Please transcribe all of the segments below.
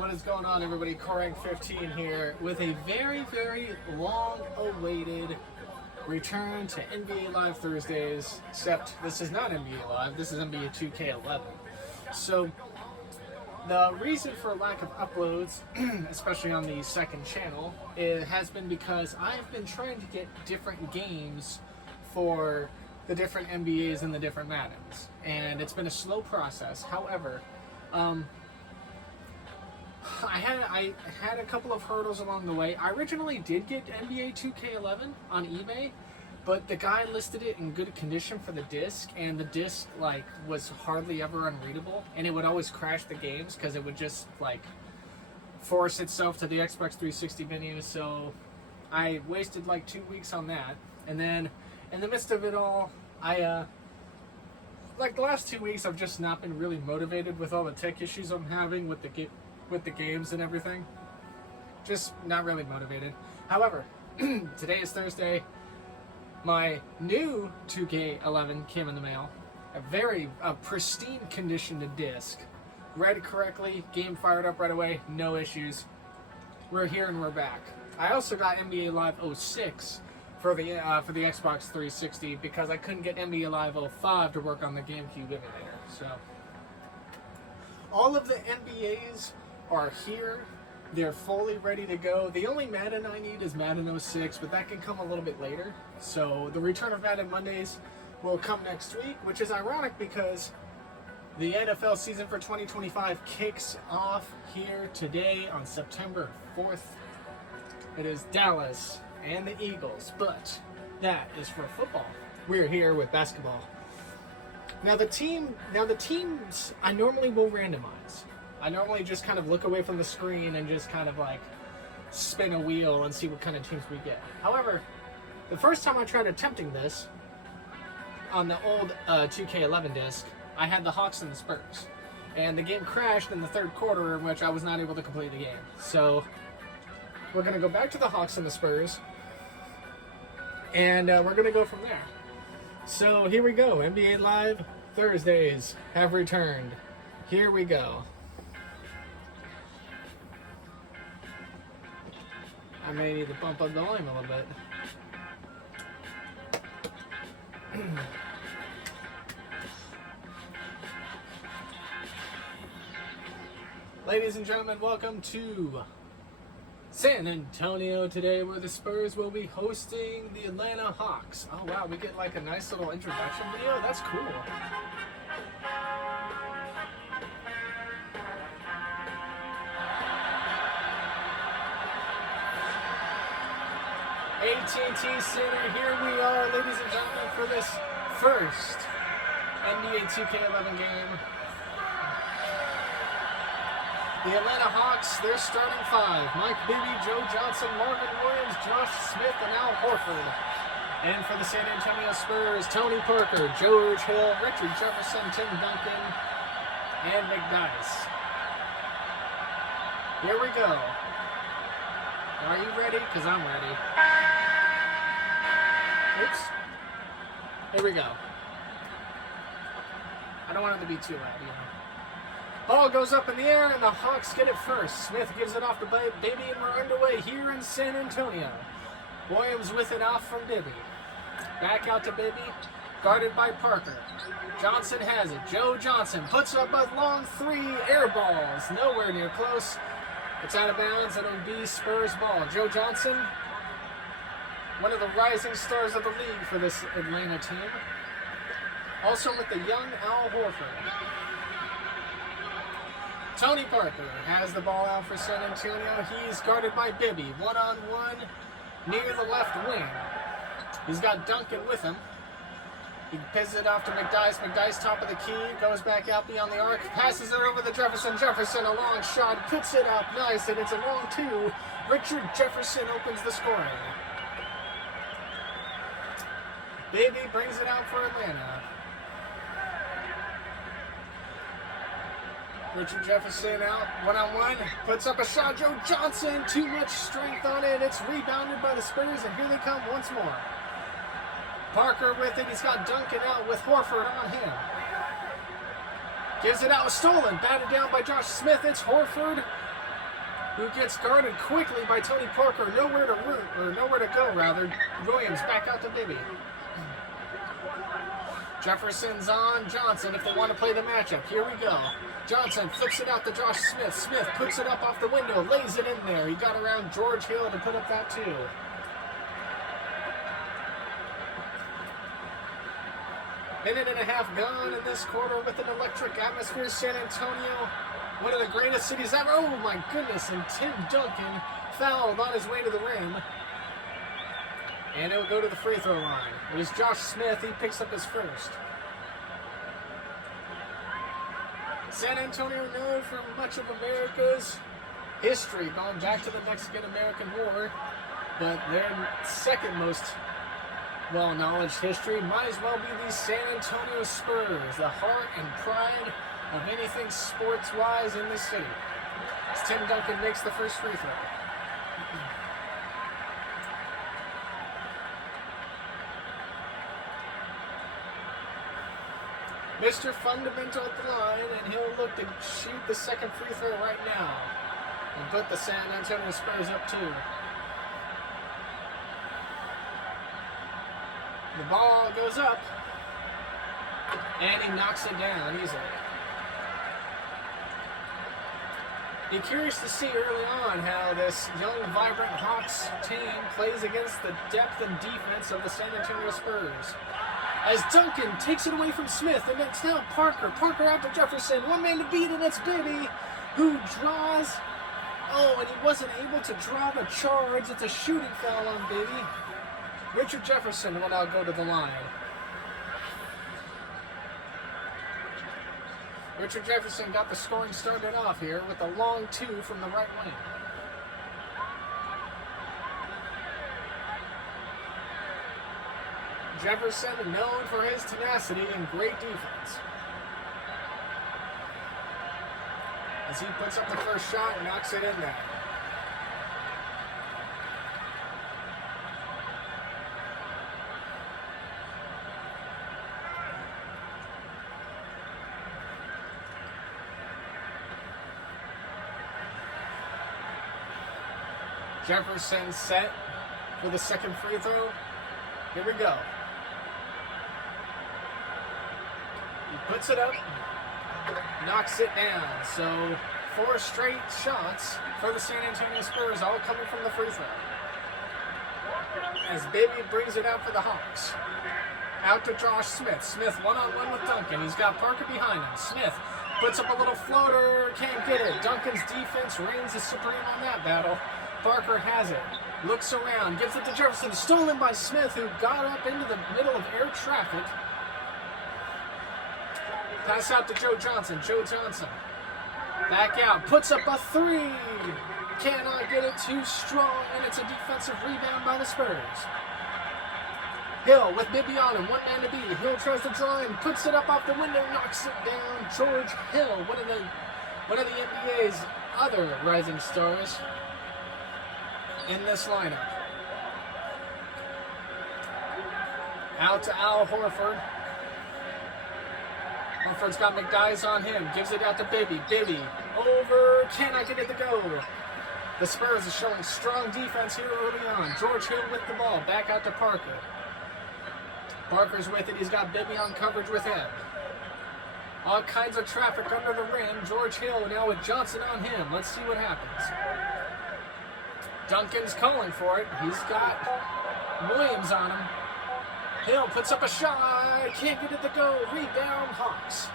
What is going on, everybody? Corang 15 here with a very, very long-awaited return to NBA Live Thursdays, except this is not NBA Live, this is NBA 2K11. So, the reason for lack of uploads, especially on the second channel, it has been because I've been trying to get different games for the different NBAs and the different Maddens. And it's been a slow process. However, I had a couple of hurdles along the way. I originally did get NBA 2K11 on eBay, but the guy listed it in good condition for the disc, and the disc was hardly ever unreadable, and it would always crash the games because it would just force itself to the Xbox 360 menu. So I wasted 2 weeks on that, and then in the midst of it all, I the last 2 weeks I've just not been really motivated with all the tech issues I'm having with the games and everything. Just not really motivated. However, today is Thursday. My new 2K11 came in the mail. A very pristine condition to disc. Read it correctly, game fired up right away, no issues. We're here and we're back. I also got NBA Live 06 for the Xbox 360 because I couldn't get NBA Live 05 to work on the GameCube emulator. So all of the NBAs are here. They're fully ready to go. The only Madden I need is Madden 06, but that can come a little bit later. So the return of Madden Mondays will come next week, which is ironic because the NFL season for 2025 kicks off here today on September 4th. It is Dallas and the Eagles, but that is for football. We're here with basketball. Now the teams I normally will randomize. I normally just kind of look away from the screen and just kind of spin a wheel and see what kind of teams we get. However, the first time I tried attempting this on the old 2K11 disc, I had the Hawks and the Spurs. And the game crashed in the third quarter, in which I was not able to complete the game. So we're going to go back to the Hawks and the Spurs, and we're going to go from there. So here we go. NBA Live Thursdays have returned. Here we go. I may need to bump up the volume a little bit. Ladies and gentlemen, welcome to San Antonio today, where the Spurs will be hosting the Atlanta Hawks. Oh wow, we get a nice little introduction video. That's cool. AT&T Center, here we are, ladies and gentlemen, for this first NBA 2K11 game. The Atlanta Hawks, their starting five: Mike Bibby, Joe Johnson, Marvin Williams, Josh Smith, and Al Horford. And for the San Antonio Spurs, Tony Parker, George Hill, Richard Jefferson, Tim Duncan, and McDice. Here we go. Are you ready? Because I'm ready. Oops. Here we go. I don't want it to be too loud, Ball goes up in the air, and the Hawks get it first. Smith gives it off to Bibby, and we're underway here in San Antonio. Williams with it off from Bibby. Back out to Bibby, guarded by Parker. Johnson has it. Joe Johnson puts up a long three, air balls. Nowhere near close. It's out of bounds, and it'll be Spurs ball. Joe Johnson, one of the rising stars of the league for this Atlanta team. Also with the young Al Horford. Tony Parker has the ball out for San Antonio. He's guarded by Bibby, one-on-one near the left wing. He's got Duncan with him. He pisses it off to McDice. McDice, top of the key, goes back out beyond the arc, passes it over to Jefferson. Jefferson, a long shot, puts it up nice, and it's a long two. Richard Jefferson opens the scoring. Bibby brings it out for Atlanta. Richard Jefferson out, one-on-one, puts up a shot. Joe Johnson, too much strength on it. It's rebounded by the Spurs, and here they come once more. Parker with it. He's got Duncan out with Horford on him. Gives it out, stolen, batted down by Josh Smith. It's Horford who gets guarded quickly by Tony Parker. Nowhere to go, rather. Williams back out to Bibby. Jefferson's on Johnson if they want to play the matchup. Here we go. Johnson flips it out to Josh Smith. Smith puts it up off the window, lays it in there. He got around George Hill to put up that 2. Minute and a half gone in this quarter with an electric atmosphere. San Antonio, one of the greatest cities ever. Oh my goodness, and Tim Duncan fouled on his way to the rim. And it'll go to the free throw line. It was Josh Smith. He picks up his first. San Antonio known for much of America's history, going back to the Mexican-American War. But their second most well-knowledge history might as well be the San Antonio Spurs, the heart and pride of anything sports-wise in this city. As Tim Duncan makes the first free throw. Mr. Fundamental at the line, and he'll look to shoot the second free throw right now and put the San Antonio Spurs up 2. The ball goes up, and he knocks it down easily. Be curious to see early on how this young, vibrant Hawks team plays against the depth and defense of the San Antonio Spurs. As Duncan takes it away from Smith, and it's now Parker. Parker out to Jefferson. One man to beat, and it's Bibby, who draws. Oh, and he wasn't able to draw the charge. It's a shooting foul on Bibby. Richard Jefferson will now go to the line. Richard Jefferson got the scoring started off here with a long 2 from the right wing. Jefferson, known for his tenacity and great defense. As he puts up the first shot and knocks it in there. Jefferson set for the second free throw. Here we go. He puts it up, knocks it down. So 4 straight shots for the San Antonio Spurs, all coming from the free throw. As Bibby brings it out for the Hawks. Out to Josh Smith. Smith one-on-one with Duncan. He's got Parker behind him. Smith puts up a little floater, can't get it. Duncan's defense reigns as supreme on that battle. Parker has it. Looks around, gives it to Jefferson. Stolen by Smith, who got up into the middle of air traffic. Pass out to Joe Johnson. Joe Johnson. Back out. Puts up a 3. Cannot get it too strong, and it's a defensive rebound by the Spurs. Hill with Bibby on him. One man to beat. Hill tries to draw and puts it up off the window. Knocks it down. George Hill, one of the NBA's other rising stars in this lineup. Out to Al Horford. Horford's got McDyess on him. Gives it out to Bibby. Bibby over. Cannot get it to go. The Spurs are showing strong defense here early on. George Hill with the ball. Back out to Parker. Parker's with it. He's got Bibby on coverage with him. All kinds of traffic under the rim. George Hill now with Johnson on him. Let's see what happens. Duncan's calling for it. He's got Williams on him. Hill puts up a shot. Can't get it to go. Rebound Hawks.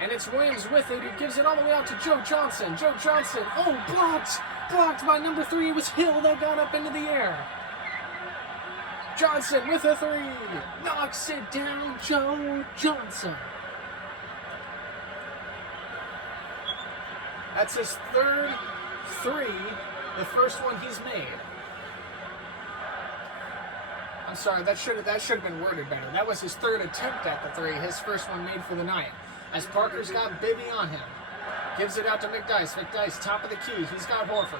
And it's Williams with it. He gives it all the way out to Joe Johnson. Joe Johnson. Oh, blocked. Blocked by number 3. It was Hill that got up into the air. Johnson with a 3. Knocks it down. Joe Johnson. That's his third 3. The first one he's made. I'm sorry, that should have been worded better. That was his third attempt at the 3, his first one made for the night. As Parker's got Bibby on him. Gives it out to McDyess. McDyess, top of the key. He's got Horford.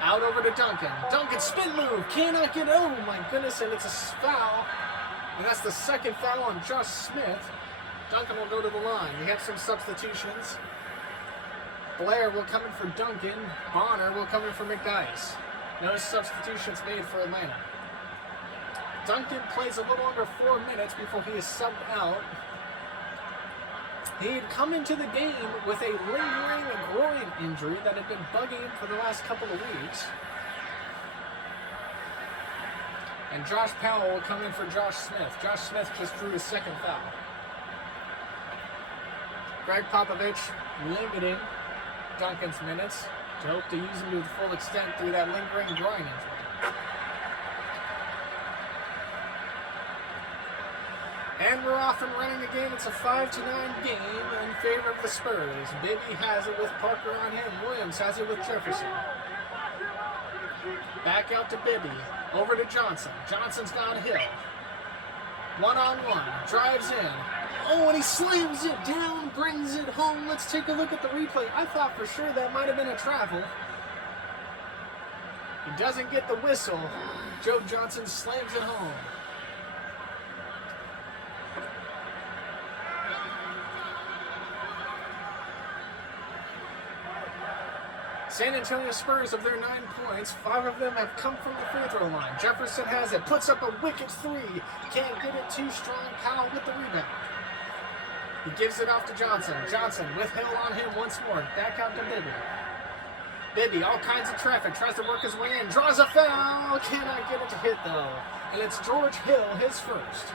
Out over to Duncan. Duncan, spin move. Cannot get, oh my goodness, and it's a foul. And that's the second foul on Josh Smith. Duncan will go to the line. We have some substitutions. Blair will come in for Duncan. Bonner will come in for McDyess. No substitutions made for Atlanta. Duncan plays a little under 4 minutes before he is subbed out. He had come into the game with a lingering groin injury that had been bugging him for the last couple of weeks. And Josh Powell will come in for Josh Smith. Josh Smith just drew his second foul. Greg Popovich limiting Duncan's minutes to hope to use him to the full extent through that lingering groin injury. And we're off and running again. It's a 5-9 game in favor of the Spurs. Bibby has it with Parker on him. Williams has it with Jefferson. Back out to Bibby. Over to Johnson. Johnson's got Hill. One-on-one. Drives in. Oh, and he slams it down, brings it home. Let's take a look at the replay. I thought for sure that might have been a travel. He doesn't get the whistle. Joe Johnson slams it home. San Antonio Spurs, of their 9 points, 5 of them have come from the free throw line. Jefferson has it, puts up a wicked 3. Can't get it too strong. Powell with the rebound. He gives it off to Johnson. Johnson with Hill on him once more. Back out to Bibby. Bibby, all kinds of traffic, tries to work his way in, draws a foul. Cannot get it to hit though. And it's George Hill, his first.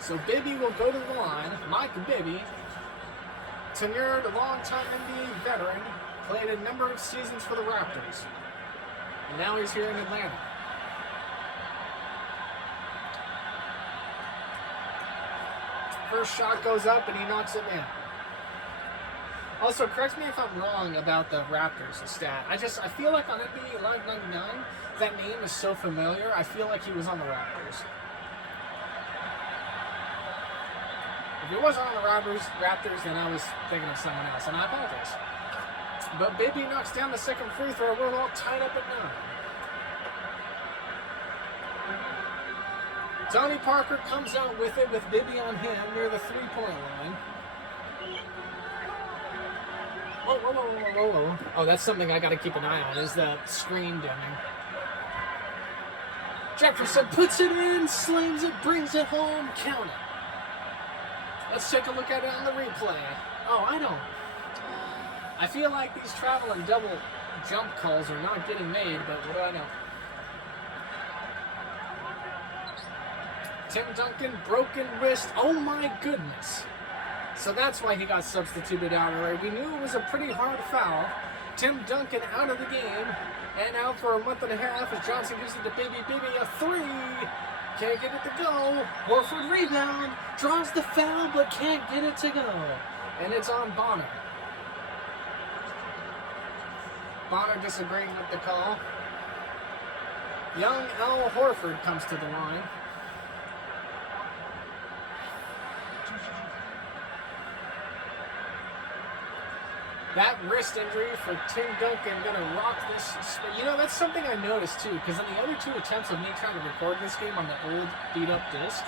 So Bibby will go to the line. Mike Bibby, tenured, long-time NBA veteran, played a number of seasons for the Raptors. And now he's here in Atlanta. First shot goes up and he knocks it in. Also, correct me if I'm wrong about the Raptors stat. I feel like on NBA Live 99, that name is so familiar, I feel like he was on the Raptors. If he wasn't on the Raptors, then I was thinking of someone else, and I apologize. But Bibby knocks down the second free throw. We're all tied up at 9. Tony Parker comes out with it with Bibby on him near the 3-point line. Whoa. Oh, that's something I got to keep an eye on, is the screen dimming. Jefferson puts it in, slams it, brings it home, count it. Let's take a look at it on the replay. Oh, I feel like these travel and double jump calls are not getting made, but what do I know? Tim Duncan, broken wrist. Oh my goodness. So that's why he got substituted out early. We knew it was a pretty hard foul. Tim Duncan out of the game and out for a month and a half as Johnson gives it to Bibby. Bibby, a 3. Can't get it to go. Horford rebound. Draws the foul but can't get it to go. And it's on Bonner. Bonner disagreeing with the call. Young Al Horford comes to the line. That wrist injury for Tim Duncan gonna rock this. You know, that's something I noticed too, because in the other 2 attempts of me trying to record this game on the old beat-up disc,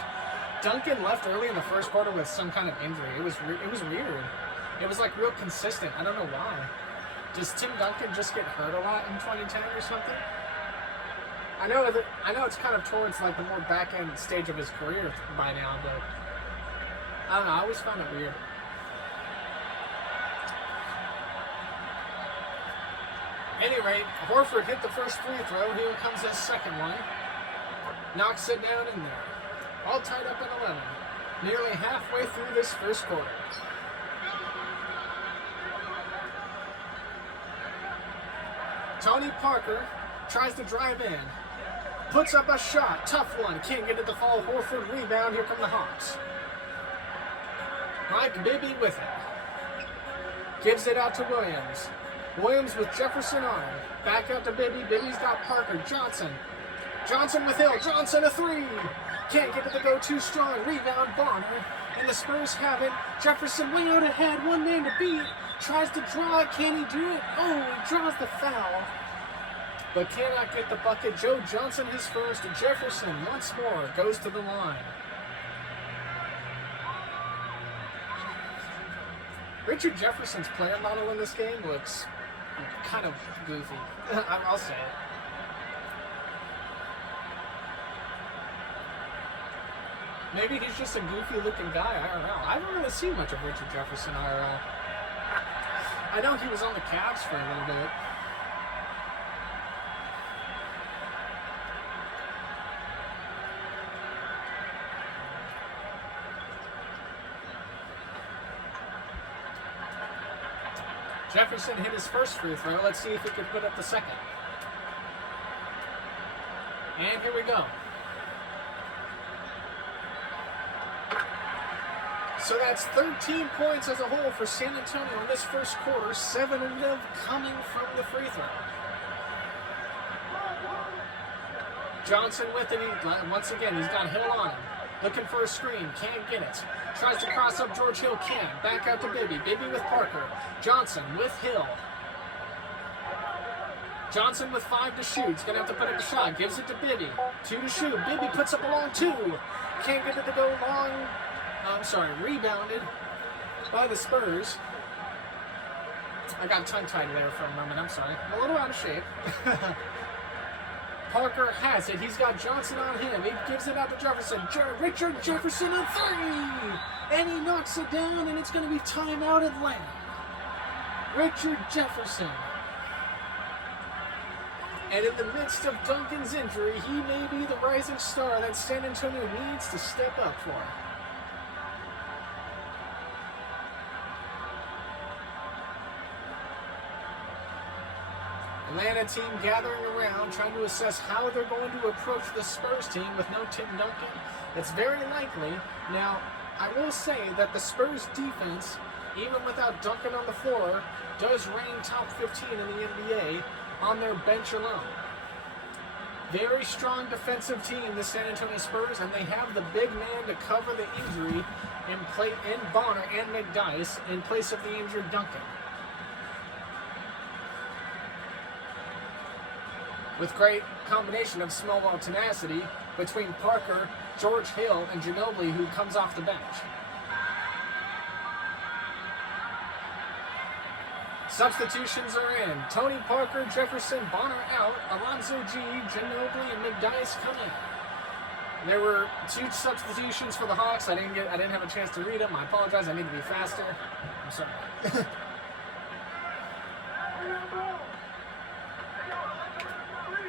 Duncan left early in the first quarter with some kind of injury. It was weird. It was like real consistent. I don't know why. Does Tim Duncan just get hurt a lot in 2010 or something? I know it's kind of towards like the more back-end stage of his career by now, but I don't know. I always found it weird. At any rate, Horford hit the first free throw. Here comes his second one. Knocks it down in there. All tied up at 11. Nearly halfway through this first quarter. Tony Parker tries to drive in. Puts up a shot. Tough one. Can't get it to fall. Horford rebound. Here come the Hawks. Mike Bibby with it. Gives it out to Williams. Williams with Jefferson on him. Back out to Bibby. Bibby's got Parker. Johnson. Johnson with Hill. Johnson a 3. Can't get it to go too strong. Rebound Bonner. And the Spurs have it. Jefferson way out ahead. One man to beat. Tries to draw it. Can he do it? Oh, he draws the foul. But cannot get the bucket. Joe Johnson his first. Jefferson once more goes to the line. Richard Jefferson's player model in this game looks kind of goofy. I'll say it. Maybe he's just a goofy-looking guy. I don't know. I haven't really seen much of Richard Jefferson IRL. I know he was on the Cavs for a little bit. Jefferson hit his first free throw. Let's see if he can put up the second. And here we go. So that's 13 points as a whole for San Antonio in this first quarter, 7 of them coming from the free throw. Johnson with it. Once again, he's got Hill on him. Looking for a screen, can't get it. Tries to cross up George Hill, can't. Back out to Bibby. Bibby with Parker. Johnson with Hill. Johnson with 5 to shoot. He's going to have to put up a shot. Gives it to Bibby. 2 to shoot. Bibby puts up a long 2. Can't get it to go long. Rebounded by the Spurs. I got tongue-tied there for a moment. I'm sorry. I'm a little out of shape. Parker has it. He's got Johnson on him. He gives it out to Jefferson. Richard Jefferson a 3! And he knocks it down, and it's going to be timeout Atlanta. Richard Jefferson. And in the midst of Duncan's injury, he may be the rising star that San Antonio needs to step up for. Atlanta team gathering around, trying to assess how they're going to approach the Spurs team with no Tim Duncan. It's very likely. Now, I will say that the Spurs defense, even without Duncan on the floor, does reign top 15 in the NBA on their bench alone. Very strong defensive team, the San Antonio Spurs, and they have the big man to cover the injury in Bonner and McDyess in place of the injured Duncan. With great combination of small ball tenacity between Parker, George Hill, and Ginobili, who comes off the bench. Substitutions are in. Tony Parker, Jefferson, Bonner out. Alonzo G, Ginobili, and McDyess come in. There were 2 substitutions for the Hawks. I didn't have a chance to read them. I apologize. I need to be faster. I'm sorry.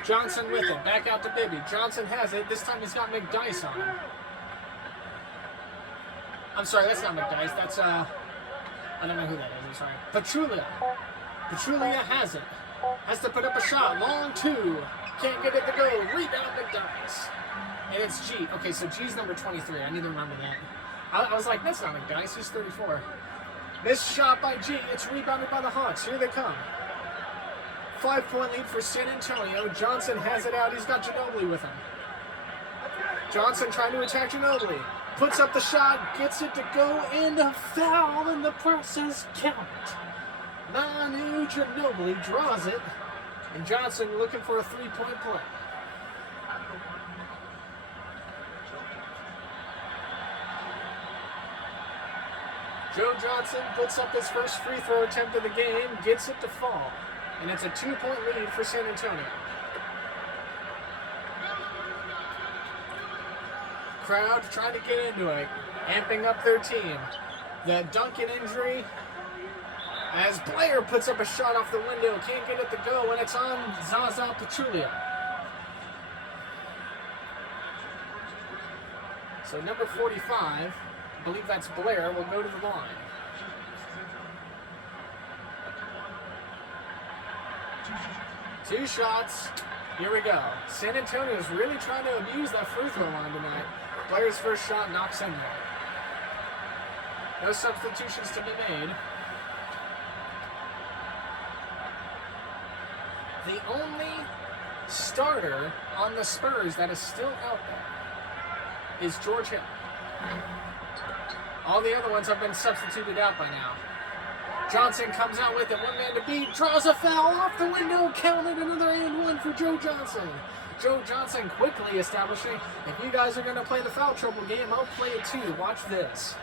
Johnson with it. Back out to Bibby. Johnson has it. This time he's got McDyess on him. I'm sorry, that's not McDyess. That's, I don't know who that is. I'm sorry. Petrulia. Petrulia has it. Has to put up a shot. Long 2. Can't get it to go. Rebound McDyess. And it's G. Okay, so G's number 23. I need to remember that. I was like, that's not McDyess. He's 34. This shot by G. It's rebounded by the Hawks. Here they come. 5-point lead for San Antonio. Johnson has it out. He's got Ginobili with him. Johnson trying to attack Ginobili. Puts up the shot. Gets it to go. And a foul in the process. Count. Manu Ginobili draws it. And Johnson looking for a 3-point play. Joe Johnson puts up his first free throw attempt of the game. Gets it to fall. And it's a 2-point lead for San Antonio. Crowd trying to get into it, amping up their team. The Duncan injury, as Blair puts up a shot off the window, can't get it to go, and it's on Zaza Pachulia. So number 45, I believe that's Blair, will go to the line. Two shots. Here we go. San Antonio is really trying to abuse that free throw line tonight. Blair's first shot knocks in there. No substitutions to be made. The only starter on the Spurs that is still out there is George Hill. All the other ones have been substituted out by now. Johnson comes out with it, 1 man to beat, draws a foul off the window, counted another and 1 for Joe Johnson. Joe Johnson quickly establishing, if you guys are going to play the foul trouble game, I'll play it too. Watch this.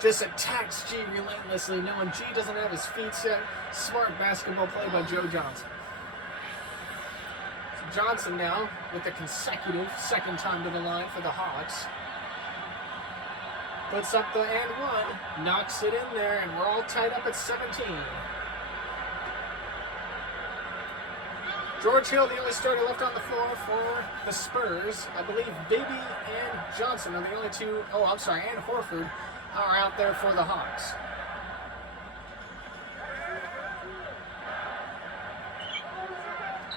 just attacks G relentlessly, knowing G doesn't have his feet set. Smart basketball play by Joe Johnson. So Johnson now with the consecutive second time to the line for the Hawks. Puts up the and one, knocks it in there, and we're all tied up at 17. George Hill, the only starter left on the floor for the Spurs. I believe Bibby and Johnson are the only two, and Horford are out there for the Hawks.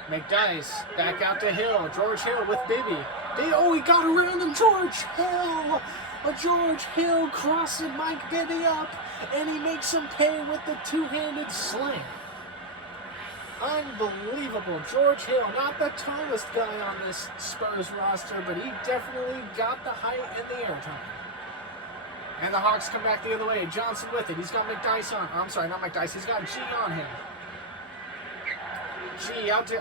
McDyess back out to Hill. George Hill with Bibby. He got around him. George Hill! George Hill crossing Mike Bibby up, and he makes him pay with the two-handed slam. Unbelievable. George Hill, not the tallest guy on this Spurs roster, but he definitely got the height and the airtime. And the Hawks come back the other way. Johnson with it. He's got McDyess on. I'm sorry, not McDyess. He's got G on him. G out to,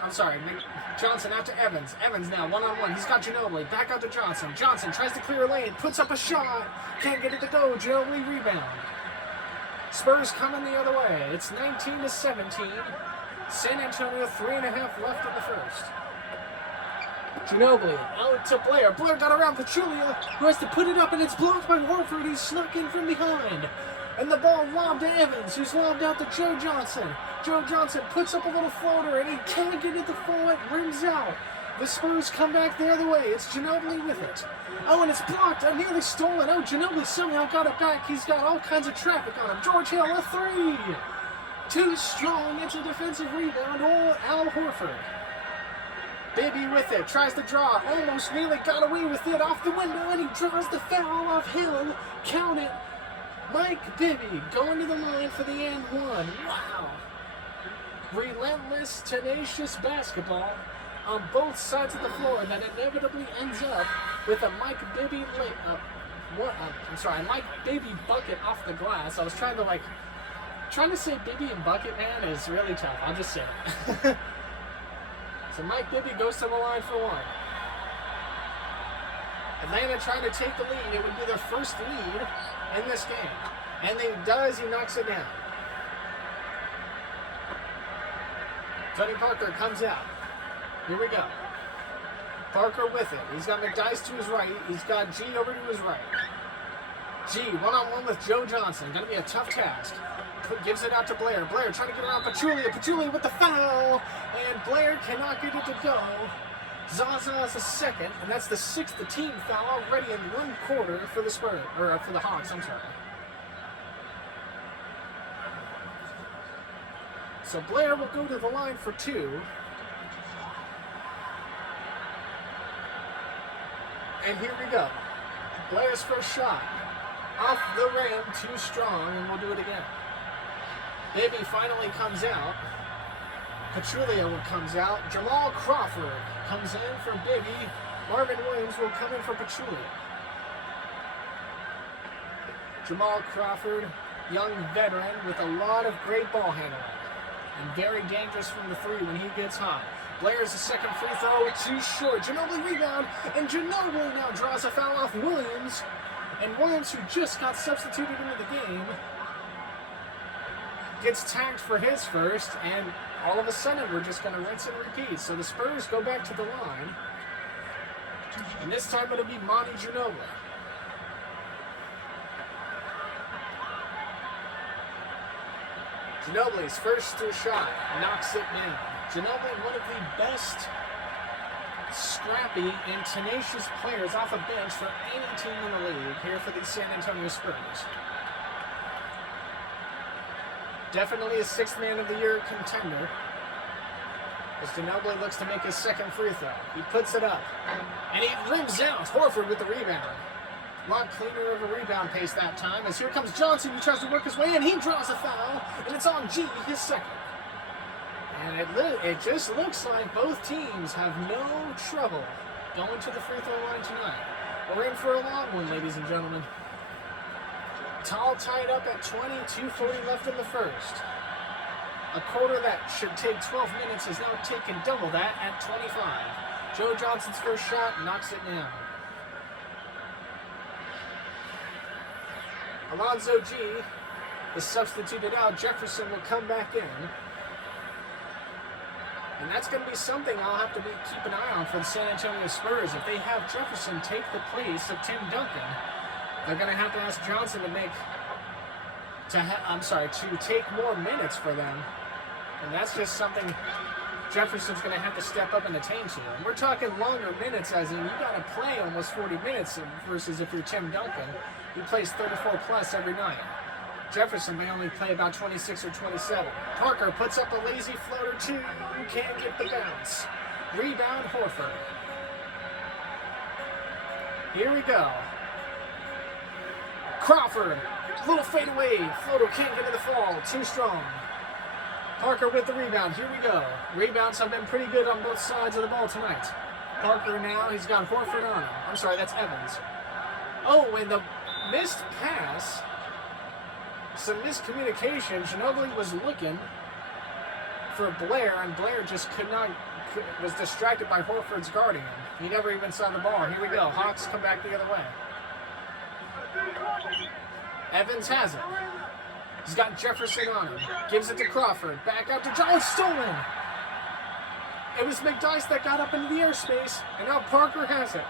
Johnson out to Evans. Evans now one-on-one. He's got Ginobili. Back out to Johnson. Johnson tries to clear a lane. Puts up a shot. Can't get it to go. Ginobili rebound. Spurs coming the other way. It's 19-17. San Antonio, 3.5 left in the first. Ginobili out to Blair. Blair got around Pachulia, who has to put it up, and it's blocked by Horford. He's snuck in from behind. And the ball lobbed to Evans, who's lobbed out to Joe Johnson. Joe Johnson puts up a little floater, and he can't get it to fall. It rims out. The Spurs come back the other way. It's Ginobili with it. And it's blocked. Nearly stolen. Ginobili somehow got it back. He's got all kinds of traffic on him. George Hill, a three. Too strong. It's a defensive rebound. Al Horford. Bibby with it. Tries to draw. Almost nearly got away with it off the window, and he draws the foul off Hill. Count it. Mike Bibby going to the line for the and one. Wow. Relentless, tenacious basketball on both sides of the floor that inevitably ends up with a Mike Bibby Mike Bibby bucket off the glass. I was trying to say Bibby and bucket, man, is really tough. I'll just say it. So Mike Bibby goes to the line for one. Atlanta trying to take the lead. It would be their first lead in this game. And he does. He knocks it down. Tony Parker comes out. Here we go. Parker with it. He's got McDyess to his right. He's got G over to his right. G one-on-one with Joe Johnson. Going to be a tough task. Gives it out to Blair. Blair trying to get around Pachulia. Pachulia with the foul. And Blair cannot get it to go. Zaza's a second. And that's the sixth team foul already in one quarter for the Spurs. Or for the Hawks, I'm sorry. So Blair will go to the line for two. And here we go. Blair's first shot. Off the rim, too strong, and we'll do it again. Bibby finally comes out. Pachulia comes out. Jamal Crawford comes in for Bibby. Marvin Williams will come in for Pachulia. Jamal Crawford, young veteran with a lot of great ball handling. And very dangerous from the three when he gets hot. Blair's the second free throw, too short. Ginobili rebound, and Ginobili now draws a foul off Williams. And Williams, who just got substituted into the game, gets tagged for his first, and all of a sudden we're just going to rinse and repeat. So the Spurs go back to the line, and this time it'll be Monty Ginobili. Ginobili's first shot knocks it down. Ginobili, one of the best scrappy and tenacious players off a bench for any team in the league here for the San Antonio Spurs. Definitely a sixth man of the year contender, as Ginobili looks to make his second free throw. He puts it up, and he rims out. Horford with the rebound. A lot cleaner of a rebound pace that time, as here comes Johnson, who tries to work his way in. He draws a foul, and it's on G, his second. And it just looks like both teams have no trouble going to the free throw line tonight. We're in for a long one, ladies and gentlemen. It's all tied up at 20, 2:40 left in the first. A quarter that should take 12 minutes is now taking double that at 25. Joe Johnson's first shot knocks it down. Alonzo G is substituted out. Jefferson will come back in. And that's going to be something I'll have to keep an eye on for the San Antonio Spurs. If they have Jefferson take the place of Tim Duncan, they're going to have to ask Johnson to take more minutes for them. And that's just something Jefferson's going to have to step up and attain to. And we're talking longer minutes, as in you got to play almost 40 minutes versus if you're Tim Duncan, he plays 34 plus every night. Jefferson may only play about 26 or 27. Parker puts up a lazy floater too. Can't get the bounce. Rebound Horford. Here we go. Crawford. Little fadeaway. Floater can't get to the fall. Too strong. Parker with the rebound. Here we go. Rebounds have been pretty good on both sides of the ball tonight. Parker now, he's got Horford on him. I'm sorry, that's Evans. Oh, and the missed pass. Some miscommunication. Ginobili was looking for Blair, and Blair just was distracted by Horford's guarding him. He never even saw the ball. Here we go. Hawks come back the other way. Evans has it. He's got Jefferson on him. Gives it to Crawford. Back out to John. Stolen! It was McDyess that got up into the airspace, and now Parker has it.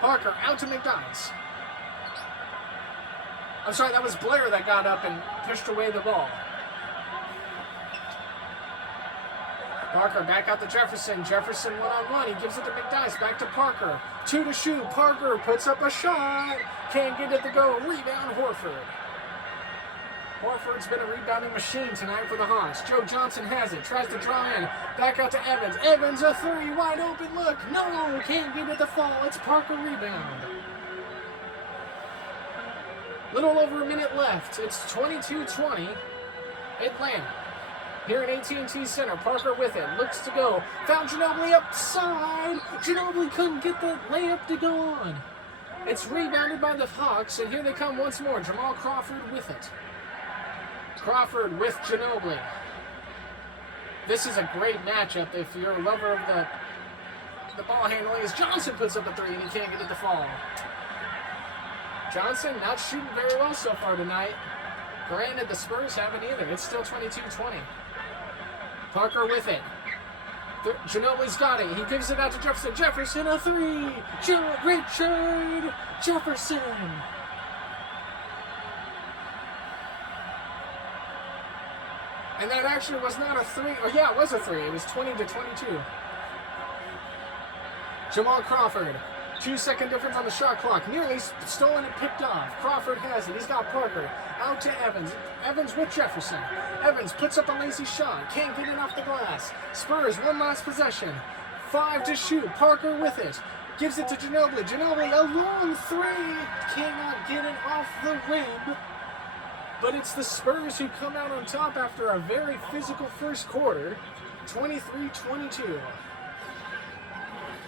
Parker out to McDyess. I'm sorry, that was Blair that got up and pushed away the ball. Parker back out to Jefferson. Jefferson one-on-one. He gives it to McDyess. Back to Parker. 2 to shoot. Parker puts up a shot. Can't get it to go. Rebound Horford. Horford's been a rebounding machine tonight for the Hawks. Joe Johnson has it. Tries to draw in. Back out to Evans. Evans a three. Wide open look. No, can't get it to fall. It's Parker rebound. Little over a minute left. It's 22-20. Atlanta. Here at AT&T Center. Parker with it. Looks to go. Found Ginobili upside. Ginobili couldn't get the layup to go on. It's rebounded by the Hawks, and here they come once more. Jamal Crawford with it. Crawford with Ginobili. This is a great matchup if you're a lover of the ball handling. As Johnson puts up a three, and he can't get it to fall. Johnson not shooting very well so far tonight. Granted, the Spurs haven't either. It's still 22-20. Parker with it. Ginobili's got it. He gives it out to Jefferson. Jefferson a three. Richard Jefferson. And that actually was not a three. Oh yeah, it was a three. It was 20-22. Jamal Crawford. 2-second difference on the shot clock. Nearly stolen and picked off. Crawford has it. He's got Parker. Out to Evans. Evans with Jefferson. Evans puts up a lazy shot. Can't get it off the glass. Spurs, one last possession. 5 to shoot. Parker with it. Gives it to Ginobili. Ginobili, a long three. Cannot get it off the rim. But it's the Spurs who come out on top after a very physical first quarter. 23-22.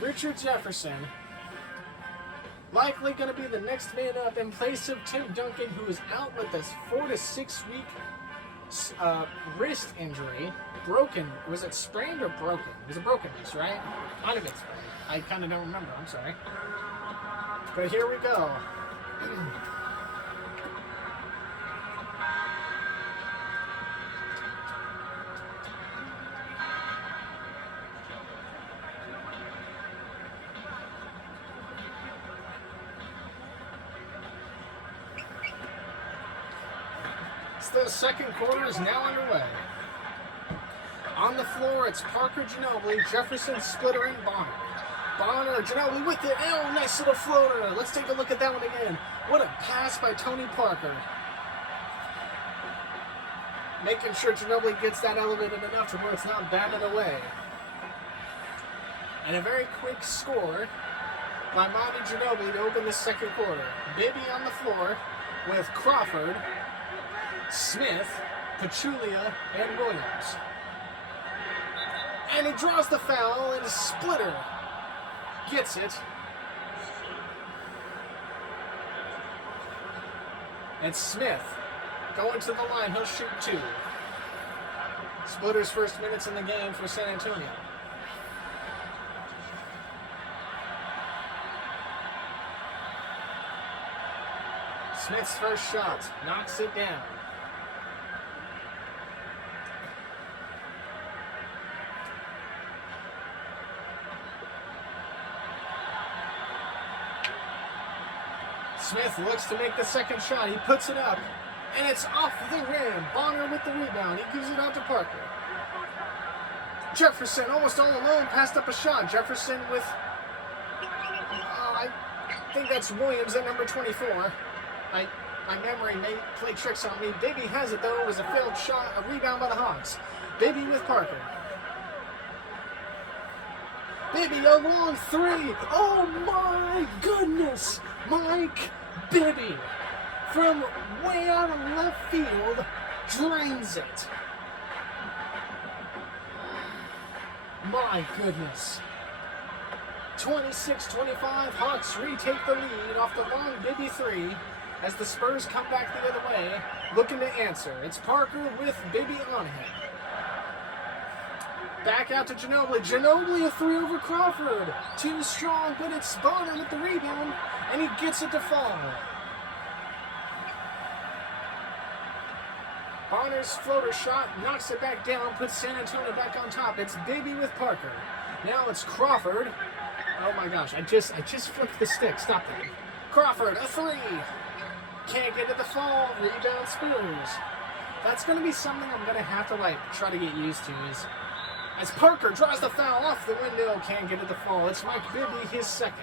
Richard Jefferson. Likely going to be the next man up in place of Tim Duncan, who is out with this 4 to 6 week wrist injury. Broken. Was it sprained or broken? It was a broken wrist, right? Might have been sprained. I kind of don't remember. I'm sorry. But here we go. The second quarter is now underway. On the floor, it's Parker, Ginobili, Jefferson, Splitter, and Bonner. Bonner, Ginobili with it. Oh, nice little floater. Let's take a look at that one again. What a pass by Tony Parker. Making sure Ginobili gets that elevated enough to where it's not batted away. And a very quick score by Monty Ginobili to open the second quarter. Bibby on the floor with Crawford, Smith, Pachulia, and Williams. And he draws the foul, and Splitter gets it. And Smith going to the line. He'll shoot 2. Splitter's first minutes in the game for San Antonio. Smith's first shot knocks it down. Smith looks to make the second shot. He puts it up, and it's off the rim. Bonner with the rebound. He gives it out to Parker. Jefferson almost all alone, passed up a shot. Jefferson with, I think that's Williams at number 24. My memory may play tricks on me. Bibby has it though. It was a failed shot, a rebound by the Hawks. Bibby with Parker. Bibby, a long three. Oh my goodness. Mike Bibby from way out of left field drains it. My goodness. 26-25, Hawks retake the lead off the long Bibby three as the Spurs come back the other way, looking to answer. It's Parker with Bibby on him. Back out to Ginobili. Ginobili a three over Crawford. Too strong, but it's Bonner with the rebound, and he gets it to fall. Bonner's floater shot knocks it back down, puts San Antonio back on top. It's Bibby with Parker. Now it's Crawford. Oh my gosh, I just flipped the stick. Stop that. Crawford, a three. Can't get to the fall. Rebound Spurs. That's going to be something I'm going to have to try to get used to is as Parker draws the foul off the window, can't get to the fall. It's Mike Bibby, his second.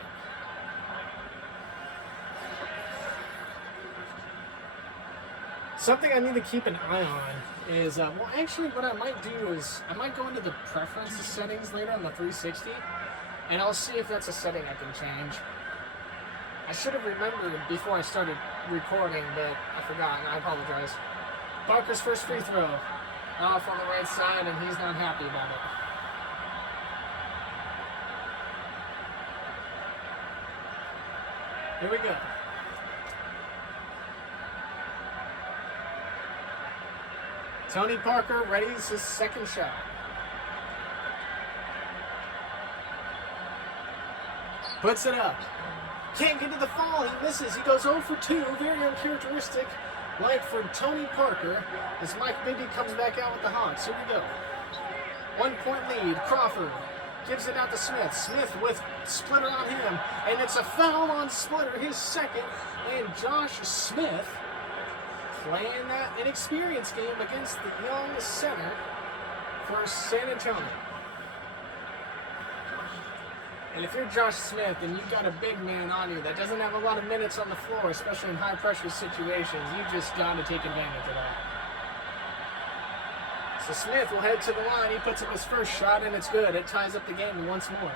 Something I need to keep an eye on is, actually what I might do is, I might go into the preferences settings later on the 360, and I'll see if that's a setting I can change. I should have remembered before I started recording, but I forgot, and I apologize. Parker's first free throw, off on the right side, and he's not happy about it. Here we go. Tony Parker readies his second shot. Puts it up. Can't get to the fall. He misses. He goes 0 for 2. Very uncharacteristic. Like for Tony Parker, as Mike Bibby comes back out with the Hawks. Here we go. 1 point lead. Crawford gives it out to Smith. Smith with Splitter on him. And it's a foul on Splitter, his second. And Josh Smith playing that inexperienced game against the young center for San Antonio. And if you're Josh Smith and you've got a big man on you that doesn't have a lot of minutes on the floor, especially in high-pressure situations, you just got to take advantage of that. So Smith will head to the line. He puts up his first shot, and it's good. It ties up the game once more.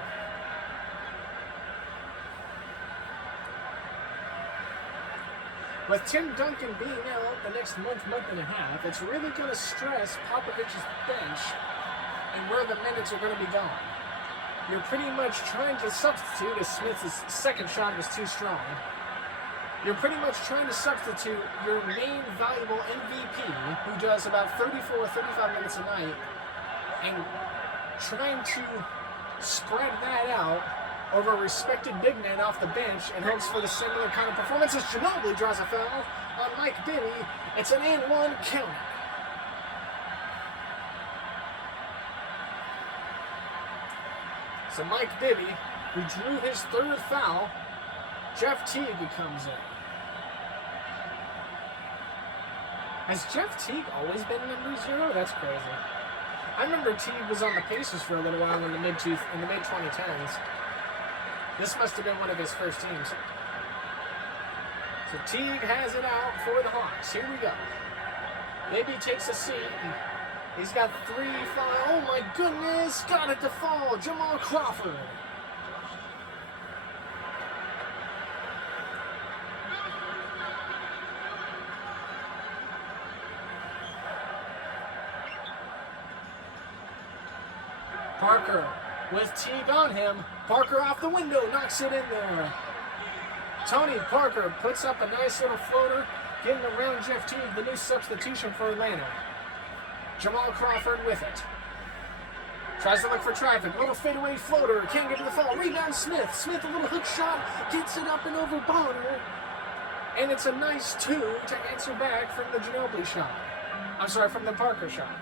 With Tim Duncan being out the next month and a half, it's really going to stress Popovich's bench and where the minutes are going to be going. You're pretty much trying to substitute, as Smith's second shot was too strong. You're pretty much trying to substitute your main valuable MVP, who does about 34 or 35 minutes a night, and trying to spread that out over a respected big man off the bench and hopes for the similar kind of performance as Ginobili draws a foul on Mike Bibby. It's an and one count. So Mike Bibby, who drew his third foul, Jeff Teague comes in. Has Jeff Teague always been number 0? That's crazy. I remember Teague was on the Pacers for a little while in the mid 2010s. This must have been one of his first teams. So Teague has it out for the Hawks. Here we go. Bibby takes a seat. He's got 3 fouls. Oh my goodness! Got it to fall. Jamal Crawford. Parker with Teague on him. Parker off the window, knocks it in there. Tony Parker puts up a nice little floater, getting around Jeff Teague, the new substitution for Atlanta. Jamal Crawford with it. Tries to look for traffic. Little fadeaway floater. Can't get to the fall. Rebound Smith. Smith, a little hook shot. Gets it up and over Bonner. And it's a nice 2 to answer back from the Ginobili shot. I'm sorry, from the Parker shot.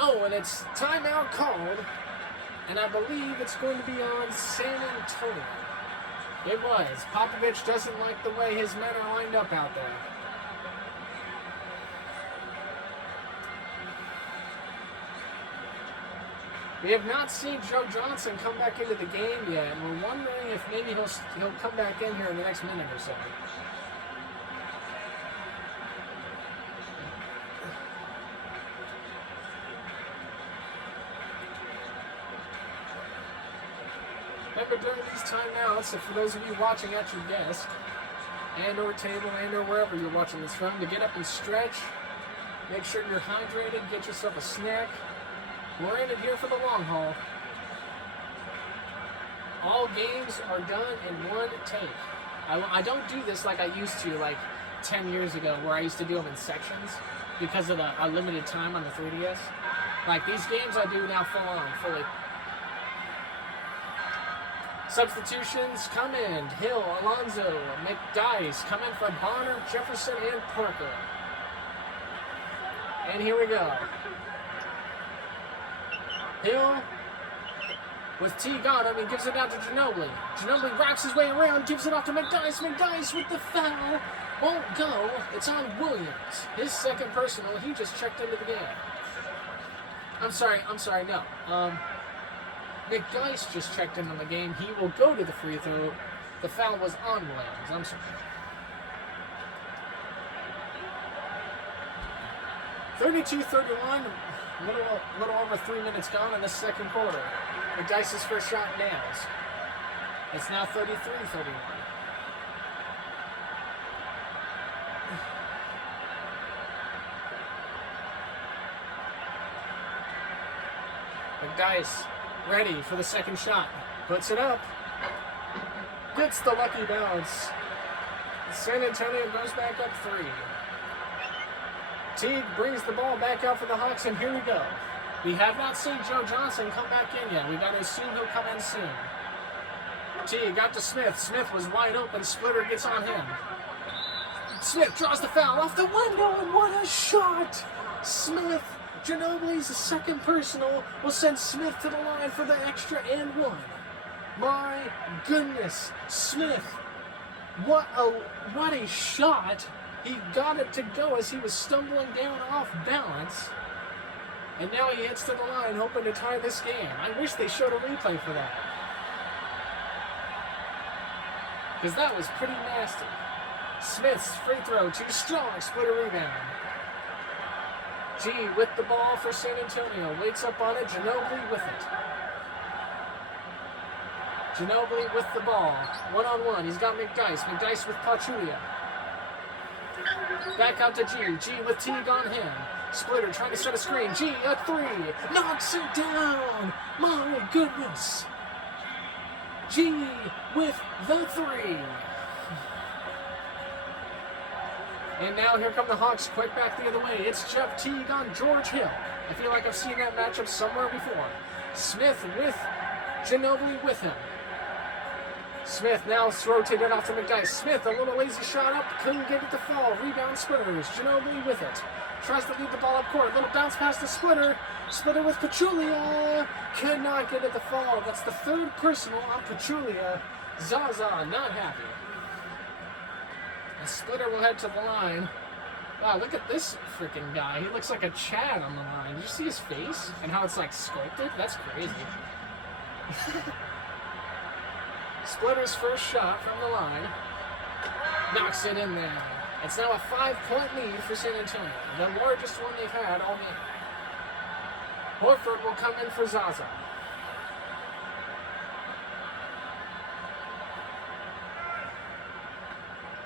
Oh, and it's timeout called. And I believe it's going to be on San Antonio. It was. Popovich doesn't like the way his men are lined up out there. We have not seen Joe Johnson come back into the game yet, and we're wondering if maybe he'll come back in here in the next minute or so. Remember, during these timeouts, and for those of you watching at your desk, and or table, and or wherever you're watching this from, to get up and stretch, make sure you're hydrated, get yourself a snack. We're in it here for the long haul. All games are done in one take. I don't do this like I used to, like 10 years ago, where I used to do them in sections because of a limited time on the 3DS. Like, these games I do now fully. Substitutions come in. Hill, Alonzo, McDice come in for Bonner, Jefferson, and Parker. And here we go. Hill with T got him and gives it out to Ginobili. Ginobili wraps his way around, gives it off to McDice. McDice with the foul. Won't go. It's on Williams. His second personal. He just checked into the game. I'm sorry, no. McDice just checked into the game. He will go to the free throw. The foul was on Williams. I'm sorry. 32-31. Little over 3 minutes gone in the second quarter. McDice's first shot nails. It's now 33-31. McDice ready for the second shot. Puts it up. Gets the lucky bounce. San Antonio goes back up 3. Teague brings the ball back out for the Hawks, and here we go. We have not seen Joe Johnson come back in yet. We got to assume he'll come in soon. Teague got to Smith. Smith was wide open. Splitter gets on him. Smith draws the foul off the window, and what a shot! Smith, Ginobili's second personal, will send Smith to the line for the extra and 1. My goodness, Smith! What a shot! He got it to go as he was stumbling down off balance. And now he heads to the line hoping to tie this game. I wish they showed a replay for that. Because that was pretty nasty. Smith's free throw, too strong, Splitter rebound. G with the ball for San Antonio. Waits up on it, Ginobili with it. Ginobili with the ball. One-on-one, he's got McDice. McDice with Pachulia. Back out to G. G with Teague on him. Splitter trying to set a screen. G, a 3. Knocks it down. My goodness. G with the 3. And now here come the Hawks quick back the other way. It's Jeff Teague on George Hill. I feel like I've seen that matchup somewhere before. Smith with Ginobili with him. Smith now rotated off to McDice. Smith, a little lazy shot up, couldn't get it to fall. Rebound Splitters. Ginobili with it. Tries to lead the ball up court. Little bounce past the Splitter. Splitter with Pachulia. Could not get it to fall. That's the third personal on Pachulia. Zaza not happy. The Splitter will head to the line. Wow, look at this freaking guy. He looks like a Chad on the line. Did you see his face? And how it's like sculpted? That's crazy. Splitter's first shot from the line. Knocks it in there. It's now a 5-point lead for San Antonio. The largest one they've had all game. Horford will come in for Zaza.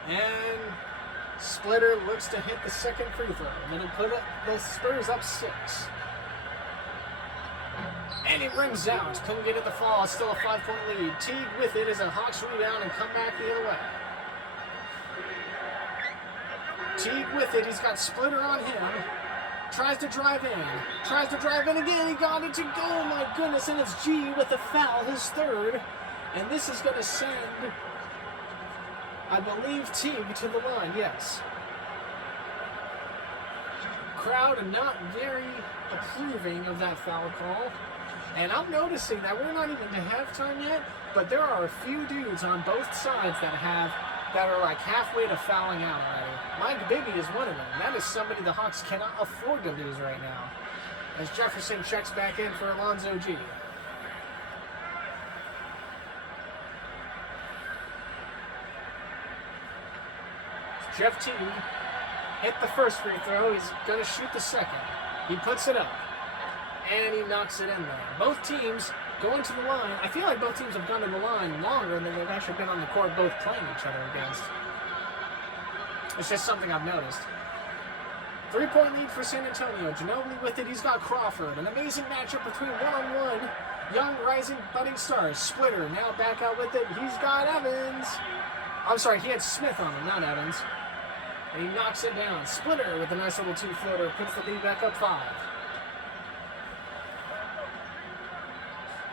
And Splitter looks to hit the second free throw. And it'll put up the Spurs up 6. And it rings out. Couldn't get it to fall. It's still a 5-point lead. Teague with it as a Hawks rebound and come back the other way. Teague with it. He's got Splitter on him. Tries to drive in. Tries to drive in again. He got it to go. My goodness. And it's G with the foul, his third. And this is going to send I believe Teague to the line, yes. Crowd not very approving of that foul call. And I'm noticing that we're not even to halftime yet, but there are a few dudes on both sides that are like halfway to fouling out already. Mike Bibby is one of them. That is somebody the Hawks cannot afford to lose right now. As Jefferson checks back in for Alonzo G. Jeff Teague hit the first free throw. He's going to shoot the second. He puts it up. And he knocks it in there. Both teams going to the line. I feel like both teams have gone to the line longer than they've actually been on the court both playing each other against. It's just something I've noticed. 3-point lead for San Antonio. Ginobili with it. He's got Crawford. An amazing matchup between one-on-one. Young, rising, budding stars. Splitter now back out with it. He's got Evans. I'm sorry, he had Smith on him, not Evans. And he knocks it down. Splitter with a nice little two-floater. Puts the lead back up 5.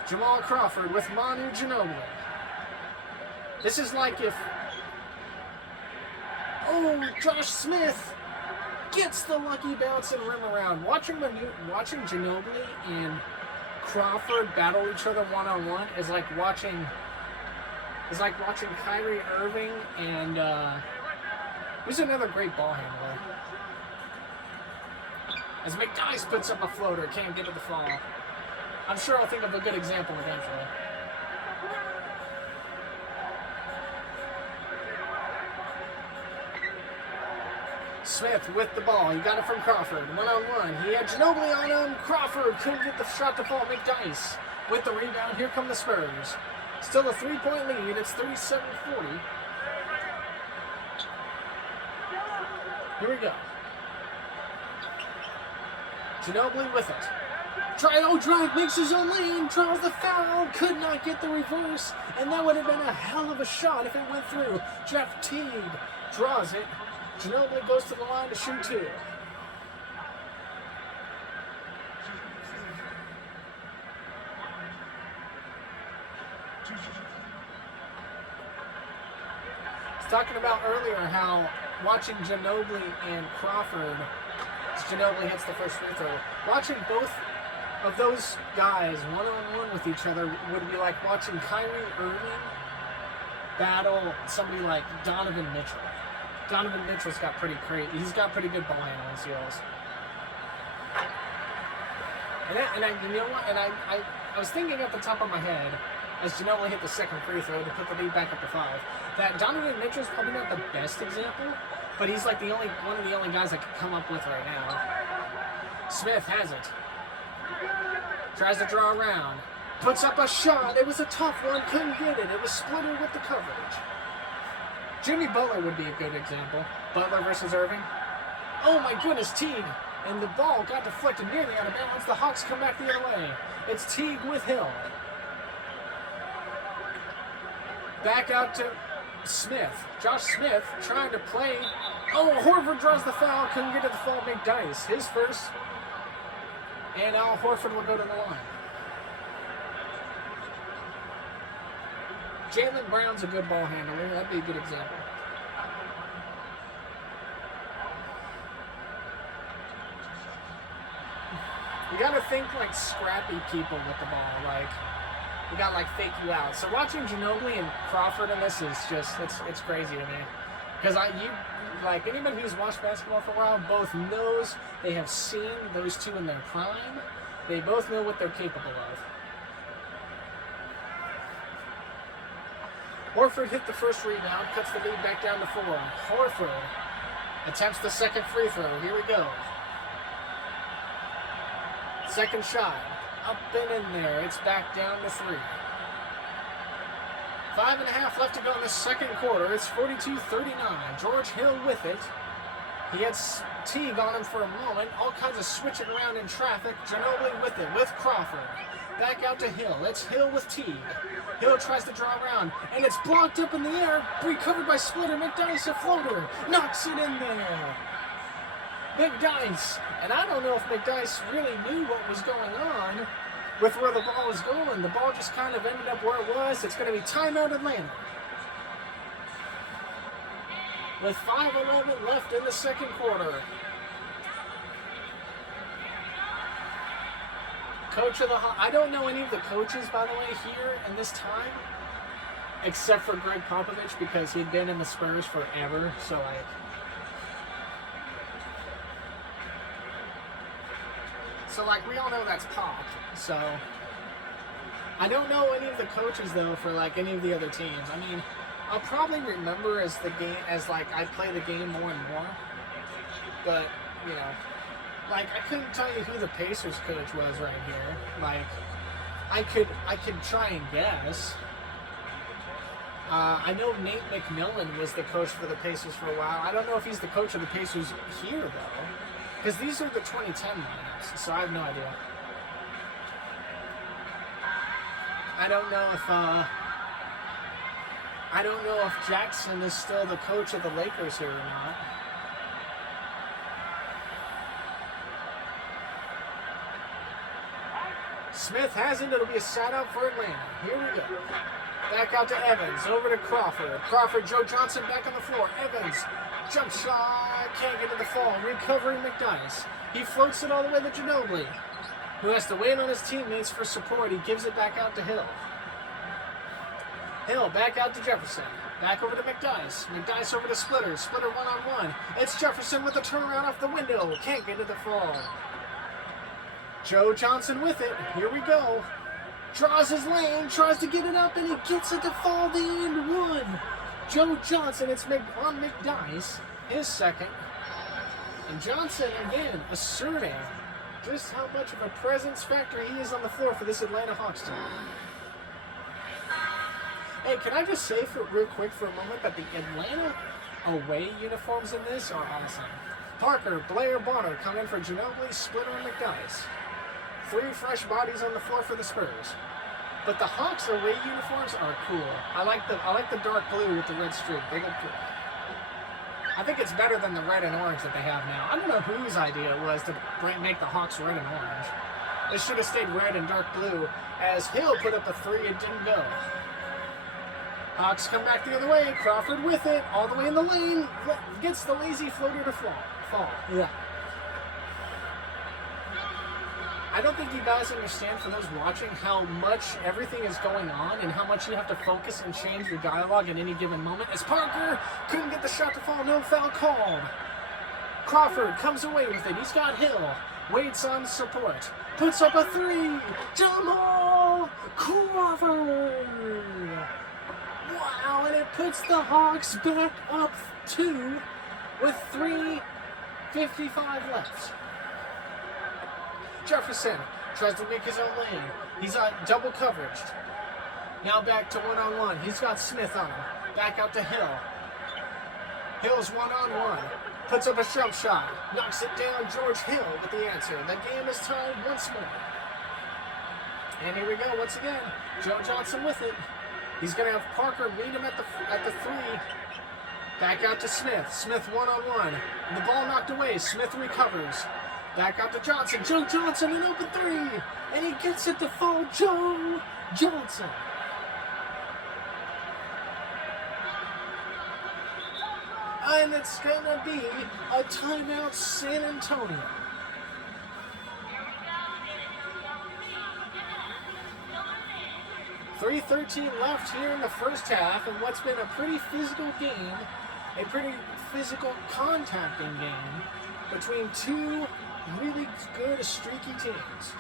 Jamal Crawford with Manu Ginobili. This is like if... Oh, Josh Smith gets the lucky bounce and rim around. Watching Ginobili and Crawford battle each other one-on-one is like watching Kyrie Irving and who's another great ball handler? As McDyess puts up a floater, can't get it to fall. I'm sure I'll think of a good example eventually. Smith with the ball. He got it from Crawford. One-on-one. He had Ginobili on him. Crawford couldn't get the shot to fall. McDyess with the rebound. Here come the Spurs. Still a 3-point lead. It's 37-40. Here we go. Ginobili with it. Drive, makes his own lane, draws the foul, could not get the reverse, and that would have been a hell of a shot if it went through. Jeff Teague draws it. Ginobili goes to the line to shoot 2. I was talking about earlier how watching Ginobili and Crawford, Ginobili hits the first free throw, watching both of those guys one-on-one with each other would be like watching Kyrie Irving battle somebody like Donovan Mitchell. Donovan Mitchell's got pretty great. He's got pretty good ball handling skills. And I was thinking at the top of my head as Ginobili hit the second free throw to put the lead back up to 5 that Donovan Mitchell's probably not the best example, but he's like one of the only guys I could come up with right now. Smith has it. Tries to draw around. Puts up a shot. It was a tough one. Couldn't get it. It was Splitter with the coverage. Jimmy Butler would be a good example. Butler versus Irving. Oh my goodness, Teague. And the ball got deflected nearly out of bounds. The Hawks come back the other way. It's Teague with Hill. Back out to Smith. Josh Smith trying to play. Oh, Horford draws the foul. Couldn't get it to fall. McDyess. His first. And Al Horford will go to the line. Jaylen Brown's a good ball handler. That'd be a good example. You gotta think like scrappy people with the ball. Like, you got like fake you out. So watching Ginobili and Crawford in this is just, it's crazy to me. Because like anybody who's watched basketball for a while both knows they have seen those two in their prime. They both know what they're capable of. Horford hit the first rebound, cuts the lead back down to 4. Horford attempts the second free throw. Here we go. Second shot. Up and in there. It's back down to 3. 5.5 left to go in the second quarter. It's 42-39. George Hill with it. He had Teague on him for a moment. All kinds of switching around in traffic. Ginobili with it, with Crawford. Back out to Hill. It's Hill with Teague. Hill tries to draw around, and it's blocked up in the air. Recovered by Splitter. McDyess, a floater. Knocks it in there. McDyess. And I don't know if McDyess really knew what was going on with where the ball was going. The ball just kind of ended up where it was. It's going to be timeout Atlanta. with 5:11 left in the second quarter. Coach of the I don't know any of the coaches, by the way, here in this time, except for Greg Popovich, because he'd been in the Spurs forever. So like we all know that's Pop. So I don't know any of the coaches though for like any of the other teams. I mean, I'll probably remember as like I play the game more and more, but you know. Like, I couldn't tell you who the Pacers coach was right here. Like, I could try and guess. I know Nate McMillan was the coach for the Pacers for a while. I don't know if he's the coach of the Pacers here, though. Because these are the 2010 lineups, so I have no idea. I don't know if Jackson is still the coach of the Lakers here or not. Smith has it. It'll be a side out for Atlanta. Here we go. Back out to Evans. Over to Crawford. Crawford, Joe Johnson back on the floor. Evans, jump shot. Can't get to the fall. Recovering McDyess. He floats it all the way to Ginobili, who has to wait on his teammates for support. He gives it back out to Hill. Hill back out to Jefferson. Back over to McDyess. McDyess over to Splitter. Splitter one-on-one. It's Jefferson with a turnaround off the window. Can't get to the fall. Joe Johnson with it. Here we go. Draws his lane, tries to get it up, and he gets it to fall the end one. Joe Johnson, it's on McDyess, his second. And Johnson, again, asserting just how much of a presence factor he is on the floor for this Atlanta Hawks team. Hey, can I just say real quick for a moment that the Atlanta away uniforms in this are awesome. Parker, Blair, Bonner come in for Ginobili, Splitter, and McDyess. 3 fresh bodies on the floor for the Spurs. But the Hawks away uniforms are cool. I like the dark blue with the red streak. They look cool. I think it's better than the red and orange that they have now. I don't know whose idea it was to make the Hawks red and orange. They should have stayed red and dark blue. As Hill put up a 3, it didn't go. Hawks come back the other way. Crawford with it, all the way in the lane. Gets the lazy floater to fall. Yeah. I don't think you guys understand, for those watching, how much everything is going on and how much you have to focus and change your dialogue at any given moment. As Parker couldn't get the shot to fall, no foul called. Crawford comes away with it. He's got Hill. Waits on support. Puts up a 3. Jamal Crawford. Wow, and it puts the Hawks back up 2 with 3:55 left. Jefferson tries to make his own lane. He's on double coverage. Now back to one-on-one. He's got Smith on him. Back out to Hill. Hill's one-on-one. Puts up a jump shot. Knocks it down. George Hill with the answer. The game is tied once more. And here we go once again. Joe Johnson with it. He's going to have Parker meet him at the 3. Back out to Smith. Smith one-on-one. The ball knocked away. Smith recovers. Back out to Johnson. Joe Johnson, an open 3. And he gets it to fall. Joe Johnson. And it's going to be a timeout, San Antonio. .3:13 left here in the first half, and what's been a pretty physical game, a pretty physical contacting game between 2 really good streaky teams.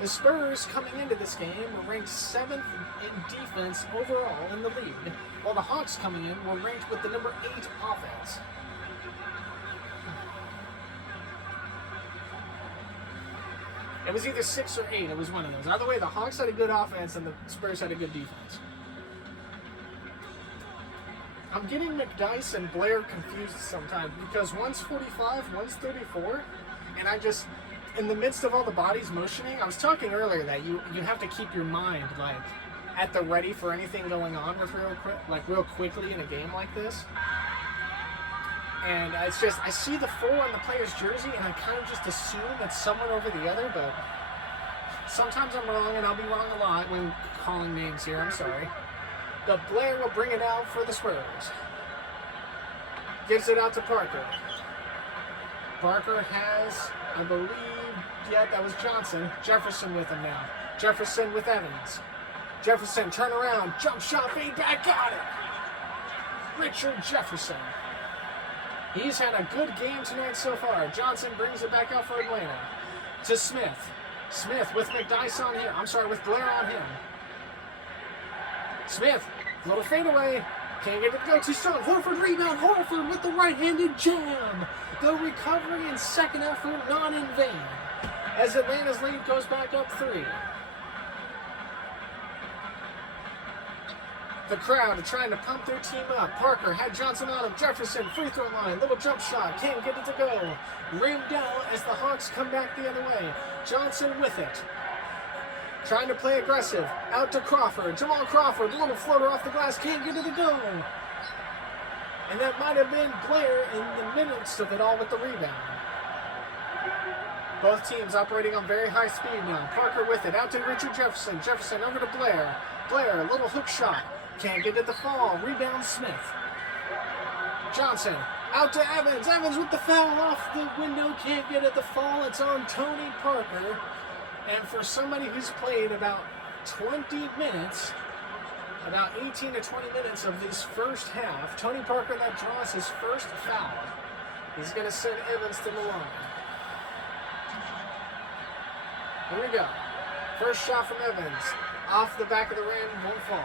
The Spurs, coming into this game, were ranked 7th in defense overall in the league, while the Hawks coming in were ranked with the number 8 offense. It was either 6 or 8. It was one of those. Either way, the Hawks had a good offense and the Spurs had a good defense. I'm getting McDyess and Blair confused sometimes because one's 45, one's 34, and I just, in the midst of all the bodies motioning, I was talking earlier that you have to keep your mind like at the ready for anything going on with real quickly in a game like this. And it's just, I see the 4 on the player's jersey and I kind of just assume it's someone over the other, but sometimes I'm wrong, and I'll be wrong a lot when calling names here, I'm sorry. But Blair will bring it out for the Spurs. Gives it out to Parker. Parker has, I believe, yeah, that was Johnson. Jefferson with him now. Jefferson with Evans. Jefferson, turn around, jump shot, fade back, got it! Richard Jefferson. He's had a good game tonight so far. Johnson brings it back out for Atlanta. To Smith. Smith with McDyess on him. I'm sorry, with Blair on him. Smith, little fadeaway. Can't get it to go too strong. Horford rebound. Horford with the right-handed jam. The recovery and second effort not in vain. As Atlanta's lead goes back up 3. The crowd are trying to pump their team up. Parker had Johnson on him. Jefferson, free throw line. Little jump shot. Can't get it to go. Rimmed out as the Hawks come back the other way. Johnson with it. Trying to play aggressive. Out to Crawford. Jamal Crawford. Little floater off the glass. Can't get it to go. And that might have been Blair in the midst of it all with the rebound. Both teams operating on very high speed now. Parker with it. Out to Richard Jefferson. Jefferson over to Blair. Blair, little hook shot. Can't get it to fall. Rebound Smith. Johnson out to Evans. Evans with the foul off the window. Can't get it to fall. It's on Tony Parker. And for somebody who's played about 20 minutes, about 18 to 20 minutes of this first half, Tony Parker, that draws his first foul. He's going to send Evans to the line. Here we go. First shot from Evans. Off the back of the rim, won't fall.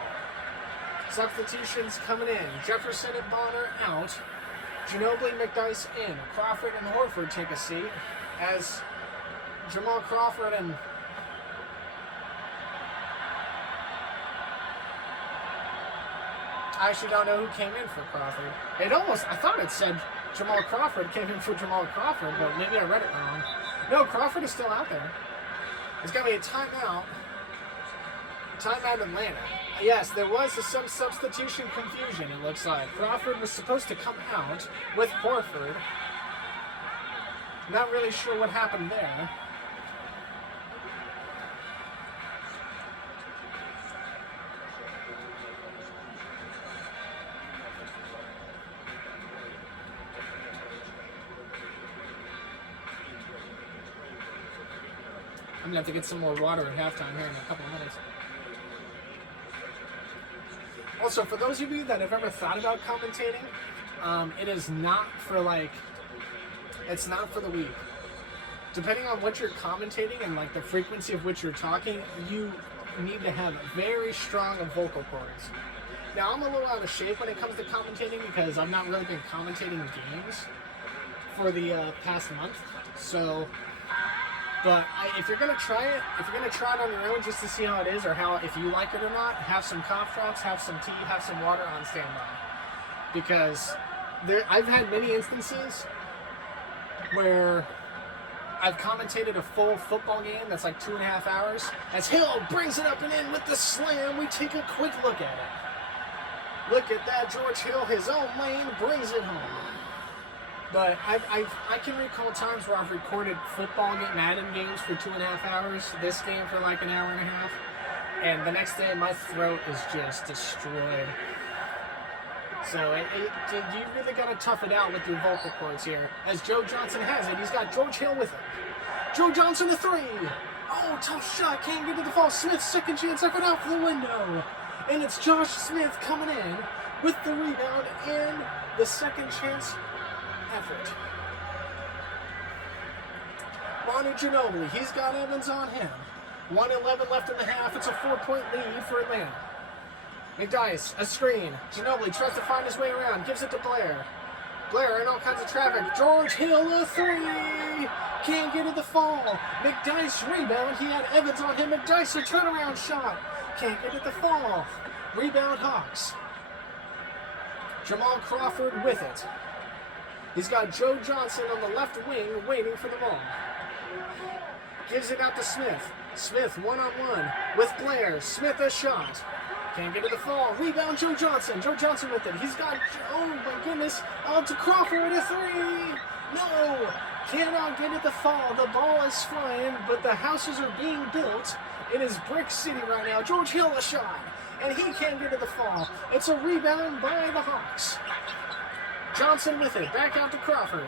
Substitutions coming in. Jefferson and Bonner out. Ginobili, McDyess in. Crawford and Horford take a seat as Jamal Crawford and I actually don't know who came in for Crawford. I thought it said Jamal Crawford came in for Jamal Crawford, but maybe I read it wrong. No, Crawford is still out there. There's got to be a timeout. Timeout Atlanta. Yes, there was some substitution confusion, it looks like. Crawford was supposed to come out with Horford. Not really sure what happened there. I'm going to have to get some more water at halftime here in a couple of minutes. Also, for those of you that have ever thought about commentating, it is not for it's not for the weak. Depending on what you're commentating and the frequency of which you're talking, you need to have very strong vocal cords. Now, I'm a little out of shape when it comes to commentating because I've not really been commentating games for the past month. So, but if you're gonna try it, on your own just to see how it is or if you like it or not, have some cough drops, have some tea, have some water on standby. Because I've had many instances where I've commentated a full football game that's 2.5 hours. As Hill brings it up and in with the slam, we take a quick look at it. Look at that, George Hill, his own lane, brings it home. But I can recall times where I've recorded football Madden games for 2.5 hours, this game for an hour and a half, and the next day my throat is just destroyed. So you really got to tough it out with your vocal cords here. As Joe Johnson has it, he's got George Hill with him. Joe Johnson the 3. Oh, tough shot, can't get it to fall. Smith, second chance effort out for the window. And it's Josh Smith coming in with the rebound and the second chance effort. Manu Ginobili, he's got Evans on him. 1:11 left in the half. It's a 4-point lead for Atlanta. McDyess, a screen. Ginobili tries to find his way around. Gives it to Blair. Blair in all kinds of traffic. George Hill, a 3. Can't get it to fall. McDyess rebound. He had Evans on him. McDyess, a turnaround shot. Can't get it to fall. Rebound Hawks. Jamal Crawford with it. He's got Joe Johnson on the left wing waiting for the ball. Gives it out to Smith. Smith one-on-one with Blair. Smith a shot. Can't get it to fall. Rebound Joe Johnson. Joe Johnson with it. He's got, oh my goodness, out to Crawford, a 3. No, cannot get it to fall. The ball is flying, but the houses are being built. It is Brick City right now. George Hill a shot, and he can't get it to fall. It's a rebound by the Hawks. Johnson with it, back out to Crawford.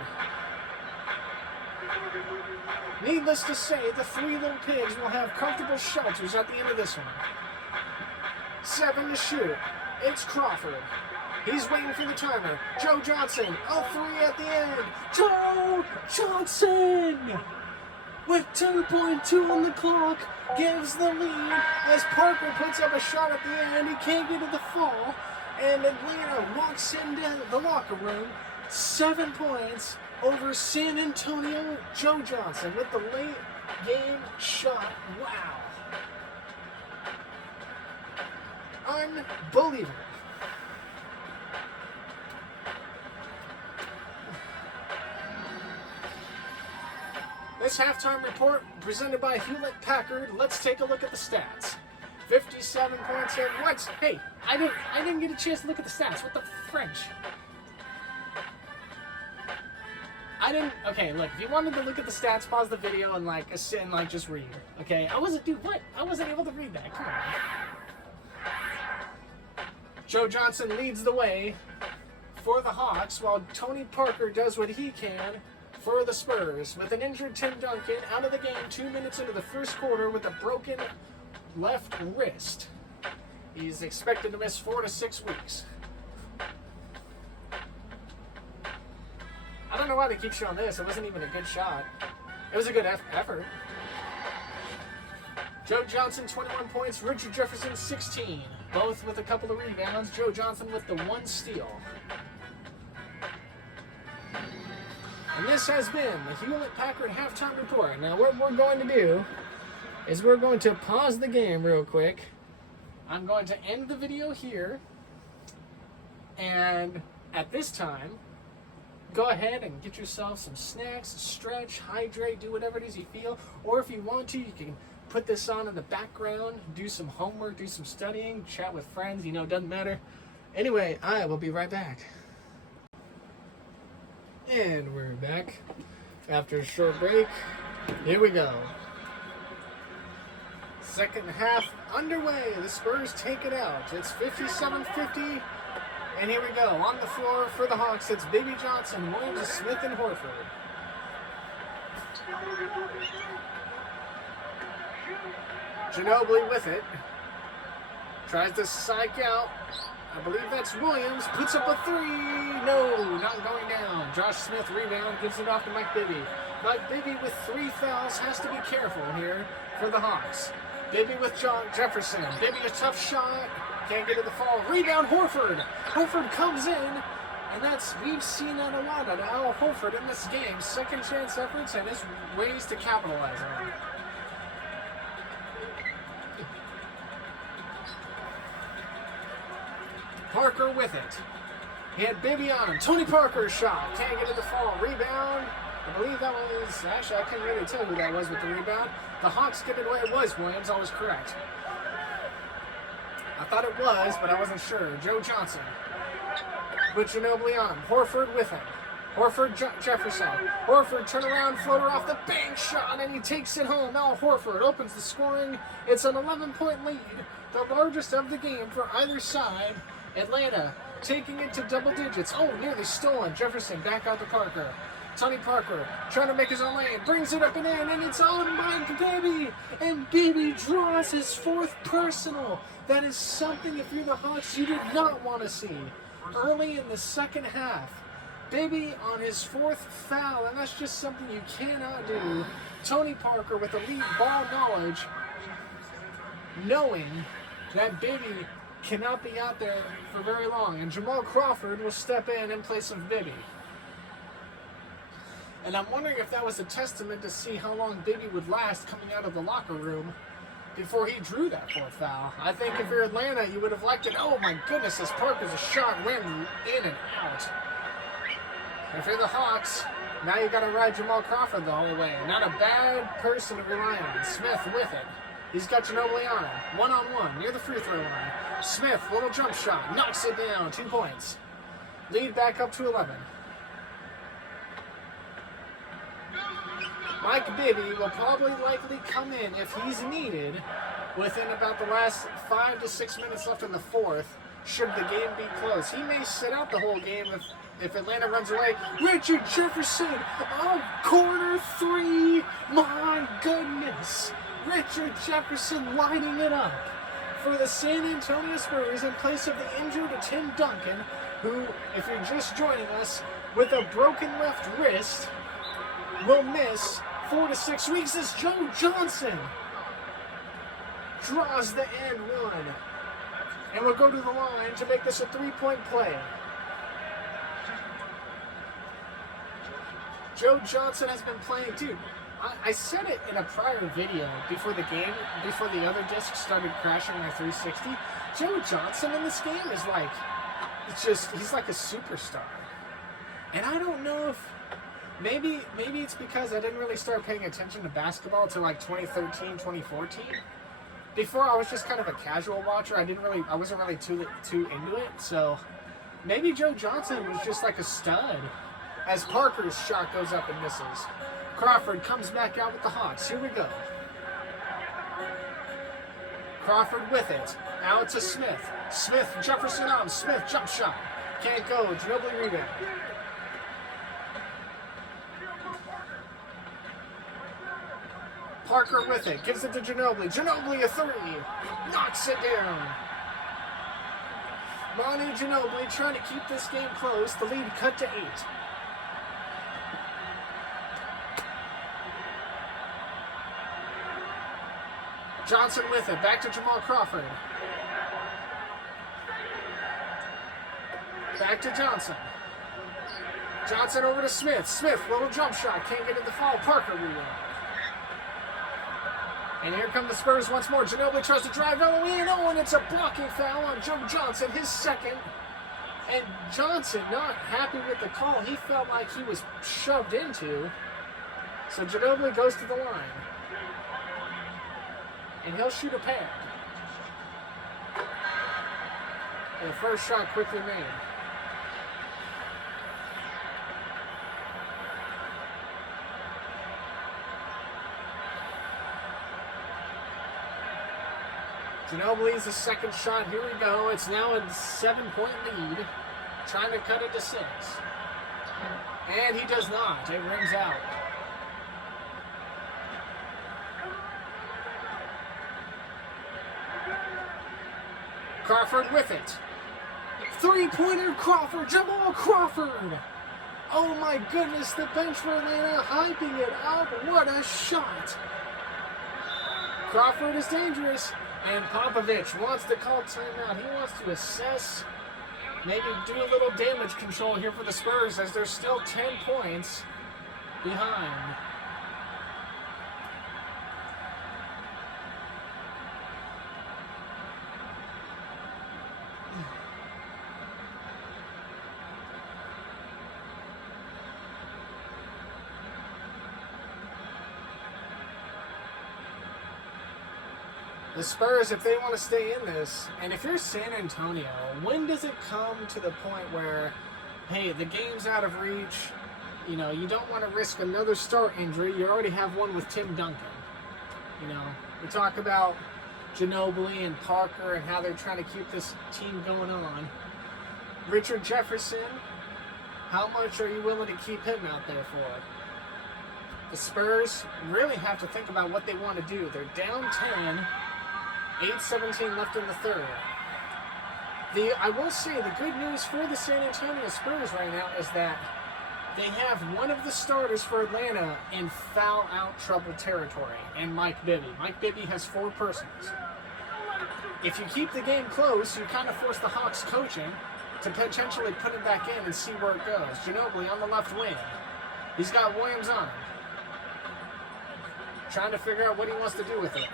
Needless to say, the three little pigs will have comfortable shelters at the end of this one. 7 to shoot. It's Crawford. He's waiting for the timer. Joe Johnson, a 3 at the end. Joe Johnson, with 2.2 on the clock, gives the lead as Parker puts up a shot at the end. He can't get to the fall, and Atlanta walks into the locker room. 7 points over San Antonio. Joe Johnson with the late game shot. Wow. Unbelievable. This halftime report presented by Hewlett-Packard. Let's take a look at the stats. 57 points in. What? Hey, I didn't get a chance to look at the stats. What the French? Okay, look, if you wanted to look at the stats, pause the video and sit and just read. Okay, I wasn't able to read that. Come on. Joe Johnson leads the way for the Hawks while Tony Parker does what he can for the Spurs. With an injured Tim Duncan out of the game 2 minutes into the first quarter with a broken left wrist. He's expected to miss 4 to 6 weeks. I don't know why they keep showing this. It wasn't even a good shot. It was a good effort. Joe Johnson, 21 points. Richard Jefferson, 16. Both with a couple of rebounds. Joe Johnson with the 1 steal. And this has been the Hewlett-Packard halftime report. Now what we're going to do is we're going to pause the game real quick. I'm going to end the video here. And at this time, go ahead and get yourself some snacks, stretch, hydrate, do whatever it is you feel. Or if you want to, you can put this on in the background, do some homework, do some studying, chat with friends, it doesn't matter. Anyway, I will be right back. And we're back after a short break. Here we go. Second half underway. The Spurs take it out. It's 57-50. And here we go. On the floor for the Hawks, it's Baby Johnson, Williams, Smith, and Horford. Ginobili with it. Tries to psych out. I believe that's Williams. Puts up a 3. No, not going down. Josh Smith rebound. Gives it off to Mike Bibby. Mike Bibby with 3 fouls. Has to be careful here for the Hawks. Bibby with Jefferson. Bibby a tough shot. Can't get to the fall. Rebound Horford. Horford comes in. And we've seen that a lot out of Al Horford in this game. Second chance efforts and his ways to capitalize on it. Parker with it. He had Bibby on him. Tony Parker's shot. Can't get to the fall. Rebound. I believe that was... Actually, I couldn't really tell who that was with the rebound. The Hawks get it away. It was Williams. I was correct. I thought it was, but I wasn't sure. Joe Johnson. With Ginobili on him. Horford with him. Horford, Jefferson. Horford, turnaround, floater off the bank shot, and he takes it home. Al Horford opens the scoring. It's an 11-point lead. The largest of the game for either side. Atlanta taking it to double digits. Oh, nearly stolen. Jefferson back out to Parker. Tony Parker trying to make his own lane. Brings it up and in, and it's on by Bibby. And Bibby draws his 4th personal. That is something, if you're the Hawks, you did not want to see. Early in the second half, Bibby on his 4th foul, and that's just something you cannot do. Tony Parker with elite ball knowledge, knowing that Bibby cannot be out there for very long, and Jamal Crawford will step in place of Bibby. And I'm wondering if that was a testament to see how long Bibby would last coming out of the locker room before he drew that 4th foul. I think if you're Atlanta, you would have liked it. Oh my goodness, this Parker's a shot went in and out. And if you're the Hawks, now you got to ride Jamal Crawford the whole way. Not a bad person to rely on. Smith with it. He's got Ginobili on him. 1-on-1 near the free throw line. Smith, little jump shot, knocks it down. 2 points. Lead back up to 11. Mike Bibby will probably likely come in if he's needed within about the last 5 to 6 minutes left in the 4th, should the game be close. He may sit out the whole game if Atlanta runs away, Richard Jefferson of corner 3. My goodness. Richard Jefferson lighting it up for the San Antonio Spurs in place of the injured Tim Duncan, who, if you're just joining us, with a broken left wrist, will miss 4 to 6 weeks as Joe Johnson draws the end one. And we'll go to the line to make this a 3-point play. Joe Johnson has been playing, dude. I said it in a prior video before the game, before the other disc started crashing my 360. Joe Johnson in this game is like, he's like a superstar. And I don't know if, maybe it's because I didn't really start paying attention to basketball until like 2013, 2014. Before I was just kind of a casual watcher. I wasn't really too into it. So maybe Joe Johnson was just like a stud. As Parker's shot goes up and misses. Crawford comes back out with the Hawks. Here we go. Crawford with it. Out to Smith. Smith, Jefferson on. Smith, jump shot. Can't go. Ginobili rebound. Parker with it. Gives it to Ginobili. Ginobili a 3. Knocks it down. Manu Ginobili trying to keep this game close. The lead cut to 8. Johnson with it. Back to Jamal Crawford. Back to Johnson. Johnson over to Smith. Smith, little jump shot. Can't get in the foul. Parker rebound. And here come the Spurs once more. Ginobili tries to drive in. Oh, and it's a blocking foul on Joe Johnson, his second. And Johnson not happy with the call. He felt like he was shoved into. So Ginobili goes to the line. And he'll shoot a pad. And the first shot quickly made. Ginobili's the second shot. Here we go. It's now a 7-point lead. Trying to cut it to 6. And he does not. It rims out. Crawford with it. 3-pointer Crawford. Jamal Crawford. Oh my goodness. The bench for Atlanta hyping it up. What a shot. Crawford is dangerous. And Popovich wants to call timeout. He wants to assess, maybe do a little damage control here for the Spurs as they're still 10 points behind. The Spurs, if they want to stay in this, and if you're San Antonio, when does it come to the point where, hey, the game's out of reach, you know, you don't want to risk another star injury, you already have one with Tim Duncan. You know, we talk about Ginobili and Parker and how they're trying to keep this team going on. Richard Jefferson, how much are you willing to keep him out there for? The Spurs really have to think about what they want to do. They're down 10. 8:17 left in the third. I will say the good news for the San Antonio Spurs right now is that they have one of the starters for Atlanta in foul-out trouble territory, and Mike Bibby. Mike Bibby has 4 personals. If you keep the game close, you kind of force the Hawks coaching to potentially put it back in and see where it goes. Ginobili on the left wing. He's got Williams on him. Trying to figure out what he wants to do with it.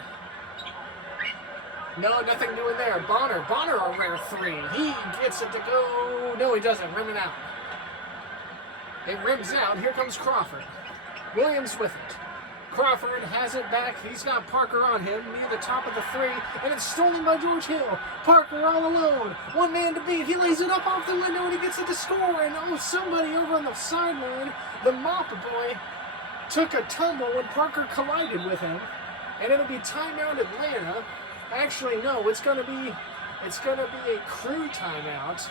No, nothing doing there. Bonner a rare 3. He gets it to go. No, he doesn't. Rimming out. It rims out. Here comes Crawford. Williams with it. Crawford has it back. He's got Parker on him near the top of the 3, and it's stolen by George Hill. Parker all alone. One man to beat. He lays it up off the window, and he gets it to score. And oh, somebody over on the sideline, the mop boy, took a tumble when Parker collided with him, and it'll be timeout Atlanta. Actually, no, it's gonna be a crew timeout.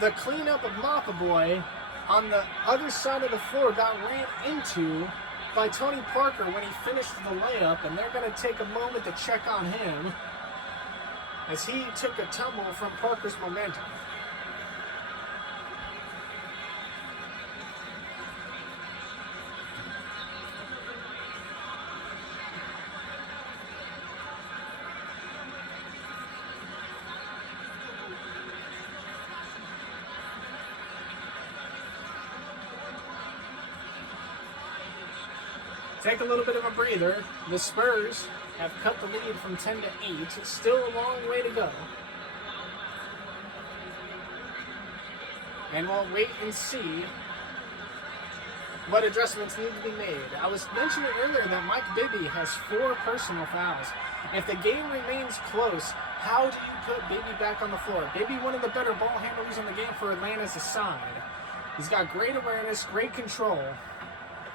the cleanup of Mappa Boy on the other side of the floor got ran into by Tony Parker when he finished the layup, and they're going to take a moment to check on him as he took a tumble from Parker's momentum. Take a little bit of a breather. The Spurs have cut the lead from 10 to 8. It's still a long way to go. And we'll wait and see what adjustments need to be made. I was mentioning earlier that Mike Bibby has 4 personal fouls. If the game remains close, how do you put Bibby back on the floor? Bibby, one of the better ball handlers in the game for Atlanta's aside. He's got great awareness, great control.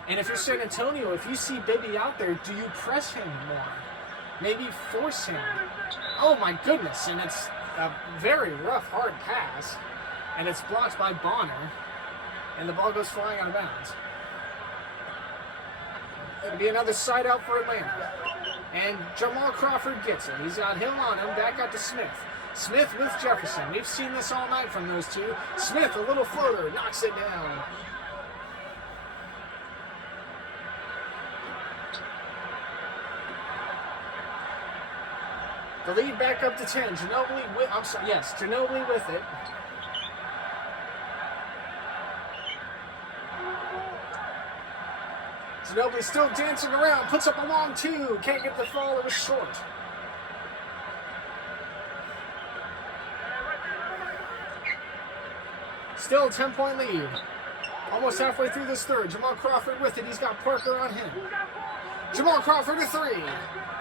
And if you're San Antonio, if you see Bibby out there, do you press him more? Maybe force him? Oh my goodness, and it's a very rough, hard pass. And it's blocked by Bonner. And the ball goes flying out of bounds. It'll be another side out for Atlanta. And Jamal Crawford gets it. He's got Hill on him, back out to Smith. Smith with Jefferson. We've seen this all night from those two. Smith, a little floater, knocks it down. The lead back up to 10. Ginobili with, Ginobili with it. Ginobili still dancing around, puts up a long 2. Can't get the fall, it was short. Still a 10-point lead. Almost halfway through this third. Jamal Crawford with it. He's got Parker on him. Jamal Crawford a 3.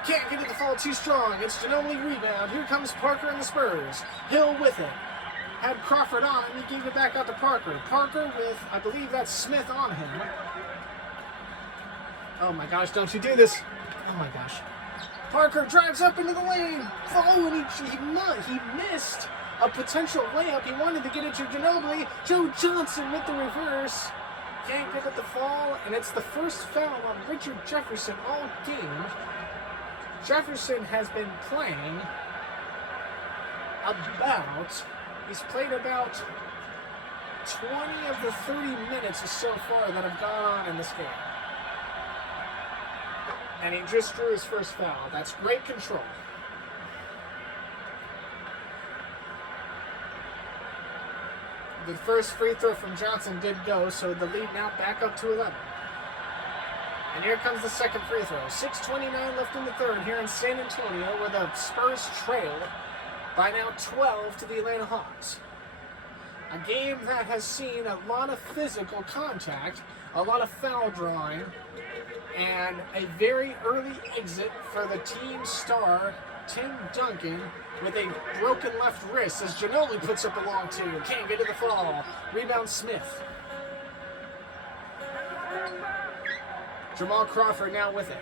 Can't get it to fall too strong. It's Ginobili rebound. Here comes Parker and the Spurs. Hill with it. Had Crawford on him. He gave it back out to Parker. Parker with, I believe that's Smith on him. Oh my gosh, don't you do this. Oh my gosh. Parker drives up into the lane. Oh, and he missed a potential layup. He wanted to get it to Ginobili. Joe Johnson with the reverse. Can't get it to fall, and it's the first foul on Richard Jefferson all game. Jefferson has been playing he's played about 20 of the 30 minutes so far that have gone on in this game. And he just drew his first foul. That's great control. The first free throw from Johnson did go, so the lead now back up to 11. And here comes the second free throw. 6:29 left in the third here in San Antonio, where the Spurs trail by now 12 to the Atlanta Hawks. A game that has seen a lot of physical contact, a lot of foul drawing, and a very early exit for the team star, Tim Duncan, with a broken left wrist as Ginobili puts up a long 2. Can't get to the fall. Rebound Smith. Jamal Crawford now with it.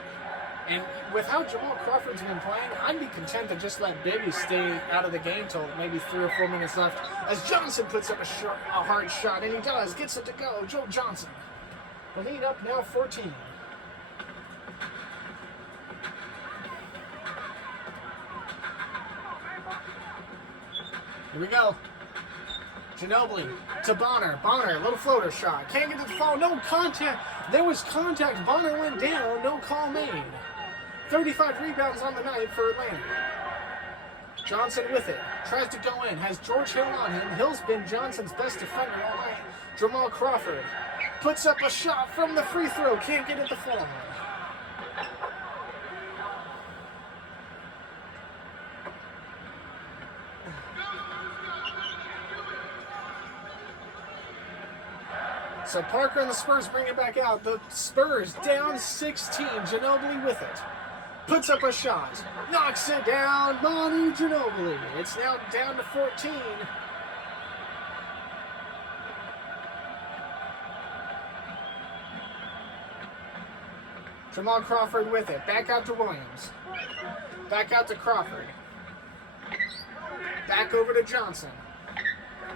And with how Jamal Crawford's been playing, I'd be content to just let Bibby stay out of the game till maybe 3 or 4 minutes left as Johnson puts up a hard shot, and he does. Gets it to go. Joe Johnson. The lead up now 14. Here we go. Ginobili to Bonner. Bonner, little floater shot. Can't get to the fall. No contact. There was contact. Bonner went down. No call made. 35 rebounds on the night for Atlanta. Johnson with it. Tries to go in. Has George Hill on him. Hill's been Johnson's best defender all night. Jamal Crawford puts up a shot from the free throw. Can't get it to fall. So Parker and the Spurs bring it back out. The Spurs down 16. Ginobili with it. Puts up a shot. Knocks it down. Manu Ginobili. It's now down to 14. Jamal Crawford with it. Back out to Williams. Back out to Crawford. Back over to Johnson.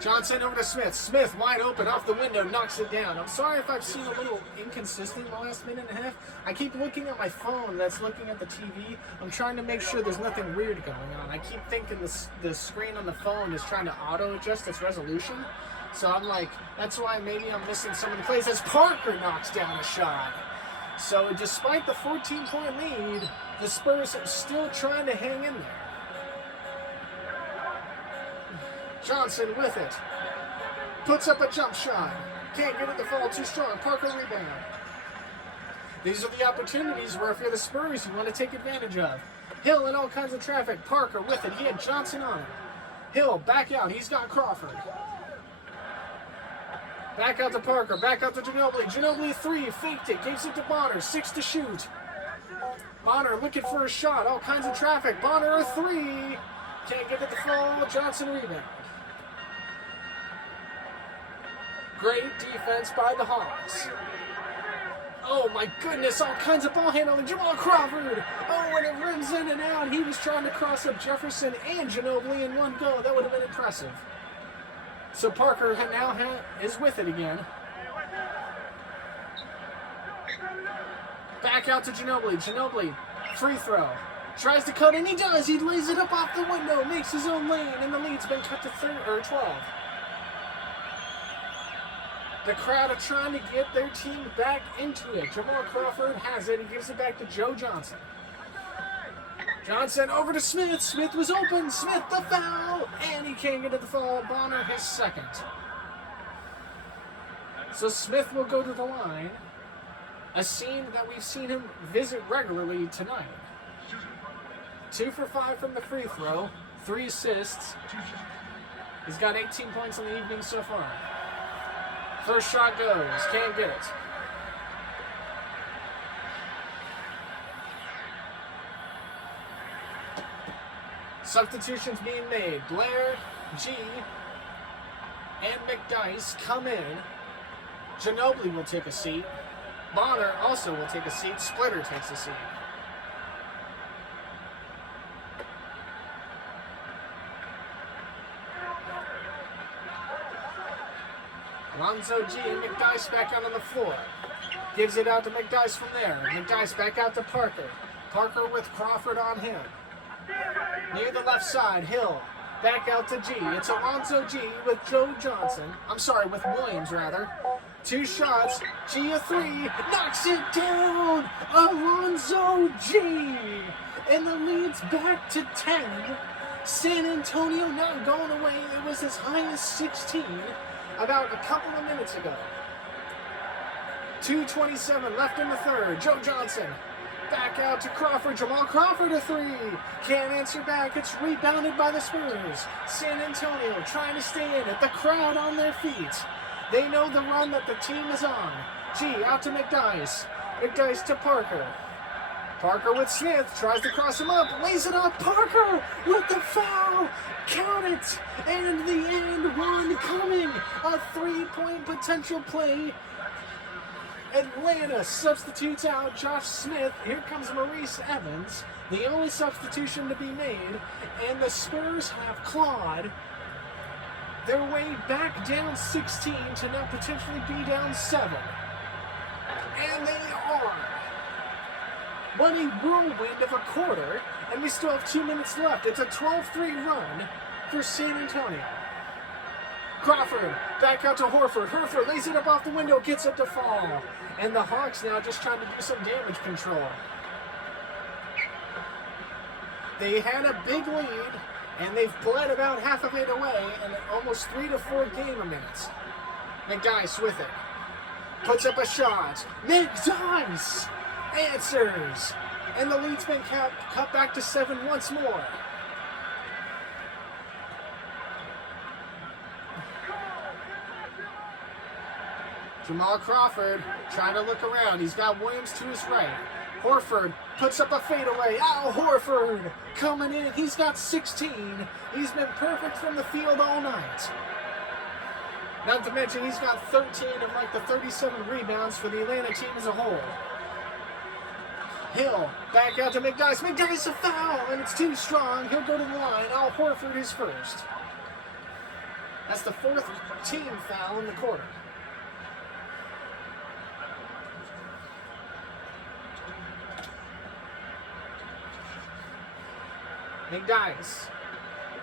Johnson over to Smith. Smith wide open off the window, knocks it down. I'm sorry if I've seen a little inconsistent in the last minute and a half. I keep looking at my phone that's looking at the TV. I'm trying to make sure there's nothing weird going on. I keep thinking the screen on the phone is trying to auto-adjust its resolution. So I'm like, that's why maybe I'm missing some of the plays as Parker knocks down a shot. So despite the 14-point lead, the Spurs are still trying to hang in there. Johnson with it. Puts up a jump shot. Can't get it to fall too strong. Parker rebound. These are the opportunities where if you're the Spurs, you want to take advantage of. Hill in all kinds of traffic. Parker with it. He had Johnson on him. Hill back out. He's got Crawford. Back out to Parker. Back out to Ginobili. Ginobili 3. Faked it. Gives it to Bonner. 6 to shoot. Bonner looking for a shot. All kinds of traffic. Bonner a 3. Can't get it to fall. Johnson rebound. Great defense by the Hawks. Oh my goodness, all kinds of ball handling. Jamal Crawford. Oh, and it rims in and out. He was trying to cross up Jefferson and Ginobili in one go. That would have been impressive. So Parker now is with it again. Back out to Ginobili. Ginobili, free throw. Tries to cut, and he does. He lays it up off the window, makes his own lane, and the lead's been cut to 12. The crowd are trying to get their team back into it. Jamal Crawford has it. He gives it back to Joe Johnson. Johnson over to Smith. Smith was open. Smith the foul. And he can't get to the foul. Bonner his second. So Smith will go to the line. A scene that we've seen him visit regularly tonight. 2 for 5 from the free throw. 3 assists. He's got 18 points in the evening so far. First shot goes. Can't get it. Substitutions being made. Blair, G, and McDice come in. Ginobili will take a seat. Bonner also will take a seat. Splitter takes a seat. Lonzo G and McDice back out on the floor. Gives it out to McDice from there. McDice back out to Parker. Parker with Crawford on him. Near the left side, Hill. Back out to G. It's Alonzo G with Joe Johnson. I'm sorry, with Williams, rather. 2 shots. G a 3. Knocks it down. Alonzo G. And the lead's back to 10. San Antonio not going away. It was as high as 16 about a couple of minutes ago. 2:27 left in the third. Joe Johnson. Back out to Crawford. Jamal Crawford a 3. Can't answer back. It's rebounded by the Spurs. San Antonio trying to stay in it. The crowd on their feet. They know the run that the team is on. G out to McDice. McDice to Parker. Parker with Smith. Tries to cross him up. Lays it up. Parker with the foul. Count it. And the end one coming. A 3-point potential play. Atlanta substitutes out Josh Smith. Here comes Maurice Evans, the only substitution to be made, and the Spurs have clawed their way back down 16 to now potentially be down 7. And they are. What a whirlwind of a quarter, and we still have 2 minutes left. It's a 12-3 run for San Antonio. Crawford, back out to Horford. Horford lays it up off the window, gets it to fall. And the Hawks now just trying to do some damage control. They had a big lead, and they've bled about half of it away in almost 3 to 4 game minutes. McDice with it. Puts up a shot. McDice answers. And the lead's been cut back to 7 once more. Jamal Crawford trying to look around. He's got Williams to his right. Horford puts up a fadeaway. Al Horford coming in. He's got 16. He's been perfect from the field all night. Not to mention he's got 13 of like the 37 rebounds for the Atlanta team as a whole. Hill back out to McDice. McDice a foul, and it's too strong. He'll go to the line. Al Horford is first. That's the 4th team foul in the quarter. McDyess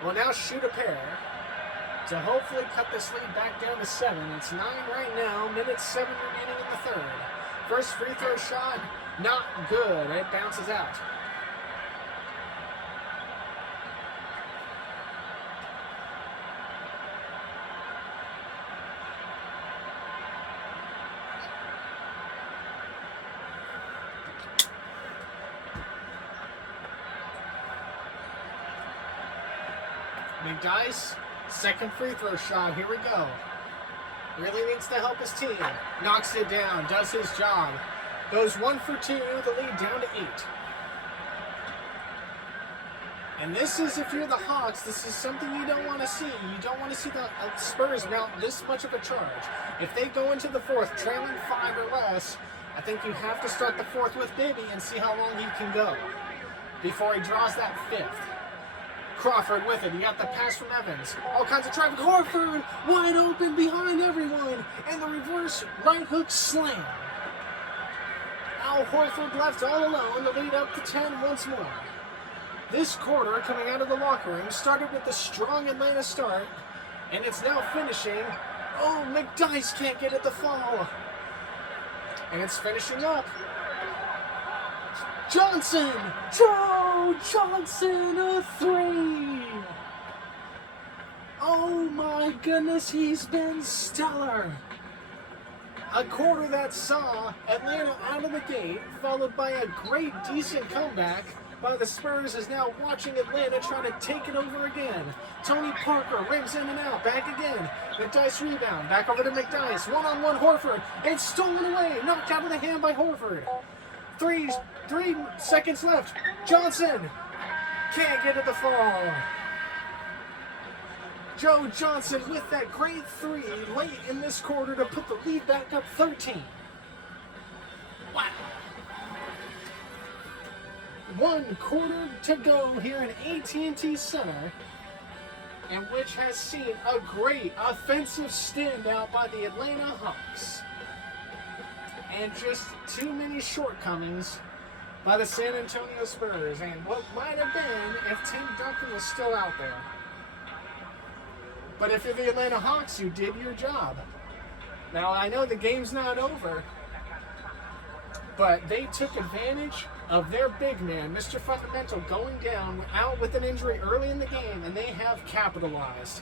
will now shoot a pair to hopefully cut this lead back down to 7. It's 9 right now, minute 7 remaining in the 3rd. First free throw shot, not good. It bounces out. McDyess, second free throw shot. Here we go. Really needs to help his team. Knocks it down, does his job. Goes 1 for 2, the lead down to 8. And this is, if you're the Hawks, this is something you don't want to see. You don't want to see the Spurs mount this much of a charge. If they go into the 4th trailing 5 or less, I think you have to start the 4th with Bibby and see how long he can go before he draws that 5th. Crawford with it. You got the pass from Evans. All kinds of traffic. Horford wide open behind everyone. And the reverse right hook slam. Al Horford left all alone. The lead up to 10 once more. This quarter, coming out of the locker room, started with the strong Atlanta start. And it's now finishing. Oh, McDyess can't get it to fall. And it's finishing up. Johnson! Joe Johnson, a 3! Oh my goodness, he's been stellar. A quarter that saw Atlanta out of the gate, followed by a great, decent comeback by the Spurs, is now watching Atlanta try to take it over again. Tony Parker rims in and out, back again. McDyess rebound, back over to McDyess. One-on-one Horford, it's stolen away, knocked out of the hand by Horford. 3 seconds left. Johnson can't get it to fall. Joe Johnson with that great 3 late in this quarter to put the lead back up 13. Wow. 1 quarter to go here in AT&T Center, and which has seen a great offensive standout by the Atlanta Hawks. And just too many shortcomings by the San Antonio Spurs, and what might have been if Tim Duncan was still out there. But if you're the Atlanta Hawks, you did your job. Now, I know the game's not over, but they took advantage of their big man, Mr. Fundamental, going down out with an injury early in the game, and they have capitalized.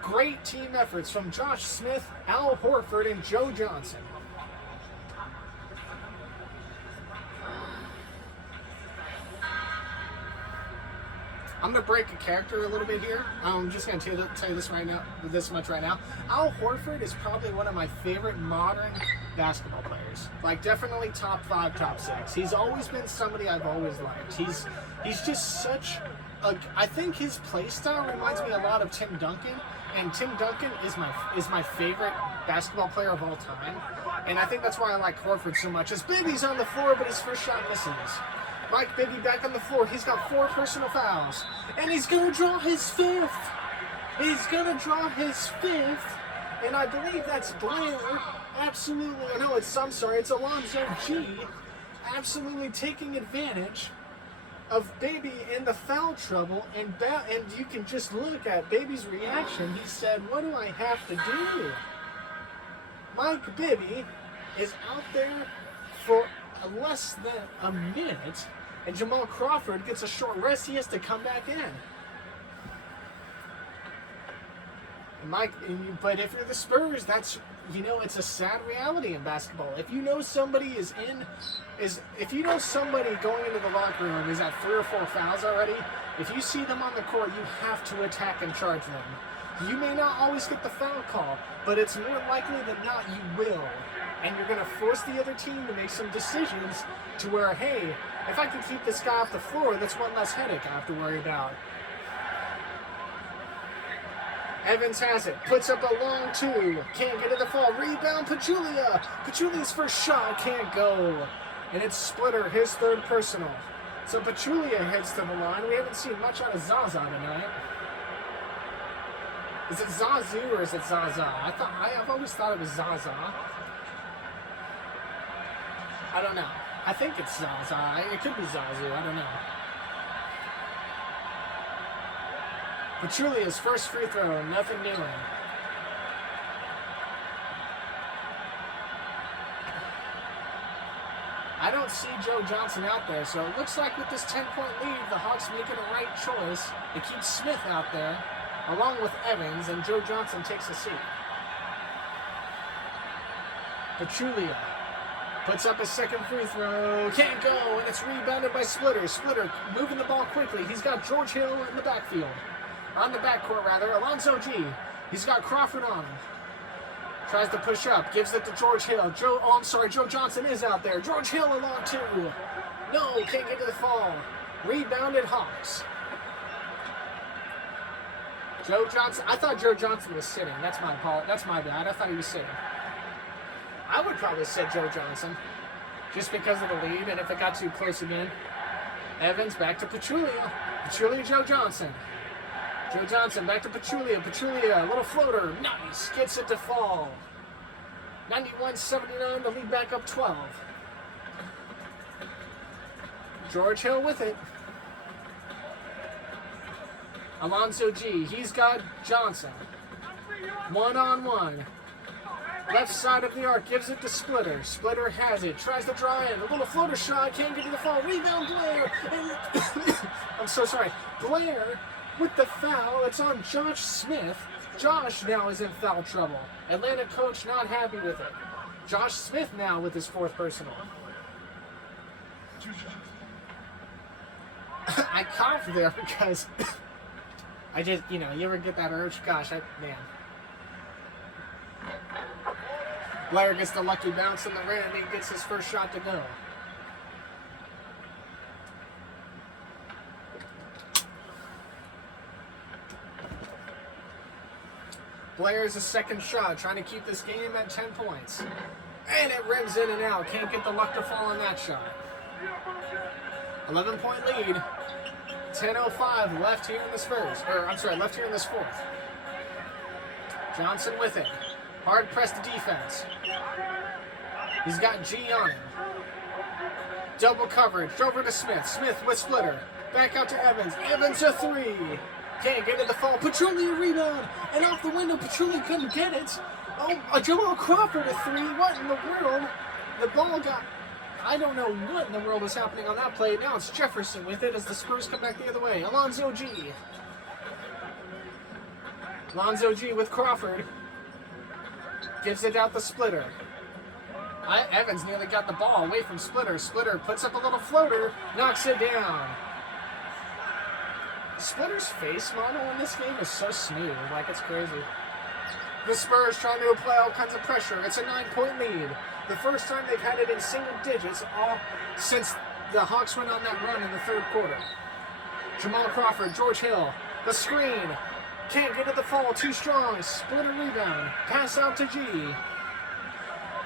Great team efforts from Josh Smith, Al Horford, and Joe Johnson. I'm going to break a character a little bit here. I'm just going to tell you this much right now. Al Horford is probably one of my favorite modern basketball players. Like, definitely top 5, top 6. He's always been somebody I've always liked. He's just such a... I think his play style reminds me a lot of Tim Duncan. And Tim Duncan is my favorite basketball player of all time. And I think that's why I like Horford so much. As Bibby's on the floor, but his first shot misses. Mike Bibby back on the floor. He's got 4 personal fouls. And he's going to draw his 5th. He's going to draw his 5th. And I believe that's Blair. Absolutely. No, it's Alonzo G. Absolutely taking advantage of Baby in the foul trouble. And you can just look at Baby's reaction. He said, what do I have to do? Mike Bibby is out there for less than a minute, and Jamal Crawford gets a short rest. He has to come back in. But if you're the Spurs, that's, it's a sad reality in basketball. If you know somebody if you know somebody going into the locker room is at 3 or 4 fouls already, if you see them on the court, you have to attack and charge them. You may not always get the foul call, but it's more likely than not you will. And you're going to force the other team to make some decisions to where, hey, if I can keep this guy off the floor, that's one less headache I have to worry about. Evans has it, puts up a long 2, can't get it to fall. Rebound, Pachulia. Pachulia's first shot can't go. And it's Splitter, his 3rd personal. So Pachulia heads to the line. We haven't seen much out of Zaza tonight. Is it Zazu or is it Zaza? I've always thought it was Zaza. I don't know. I think it's Zaza. It could be Zazu. I don't know. Pachulia's first free throw. Nothing doing. I don't see Joe Johnson out there, so it looks like with this 10-point lead, the Hawks making the right choice. It keeps Smith out there, along with Evans, and Joe Johnson takes a seat. Pachulia puts up his second free throw. Can't go, and it's rebounded by Splitter. Splitter moving the ball quickly. He's got George Hill in the backfield. On the backcourt, rather. Alonzo G. He's got Crawford on him. Tries to push up. Gives it to George Hill. Joe Johnson is out there. George Hill along too. No, can't get to the fall. Rebounded Hawks. Joe Johnson. I thought Joe Johnson was sitting. That's my bad. I thought he was sitting. I would probably sit Joe Johnson. Just because of the lead, and if it got too close again. Evans back to Pachulia. Pachulia, Joe Johnson. Joe Johnson back to Pachulia. Pachulia, a little floater. Nice. Gets it to fall. 91-79, the lead back up 12. George Hill with it. Alonzo G. He's got Johnson. One-on-one. Left side of the arc. Gives it to Splitter. Splitter has it. Tries to draw in. A little floater shot. Can't get to the fall. Rebound Blair. I'm so sorry. Blair with the foul. It's on Josh Smith. Josh now is in foul trouble. Atlanta coach not happy with it. Josh Smith now with his fourth personal. I coughed there because I just, you ever get that urge? Gosh, man. Blair gets the lucky bounce in the rim. He gets his first shot to go. Blair's a second shot, trying to keep this game at 10 points. And it rims in and out. Can't get the luck to fall on that shot. 11-point lead. 10:05 left here in this left here in this fourth. Johnson with it. Hard-pressed defense. He's got G on him. Double coverage. Over to Smith. Smith with Splitter. Back out to Evans. Evans a three. Can't get to the fall. Pachulia rebound. And off the window. Pachulia couldn't get it. Oh, Jamal Crawford a three. What in the world? The ball got... I don't know what in the world is happening on that play. Now it's Jefferson with it as the Spurs come back the other way. Alonzo G. Alonzo G with Crawford. Gives it out the Splitter. Evans nearly got the ball away from Splitter. Splitter puts up a little floater. Knocks it down. Splitter's face model in this game is so smooth. Like, it's crazy. The Spurs trying to apply all kinds of pressure. It's a 9-point lead. The first time they've had it in single digits all since the Hawks went on that run in the third quarter. Jamal Crawford, George Hill, the screen. Can't get to the fall, too strong. Splitter rebound. Pass out to G.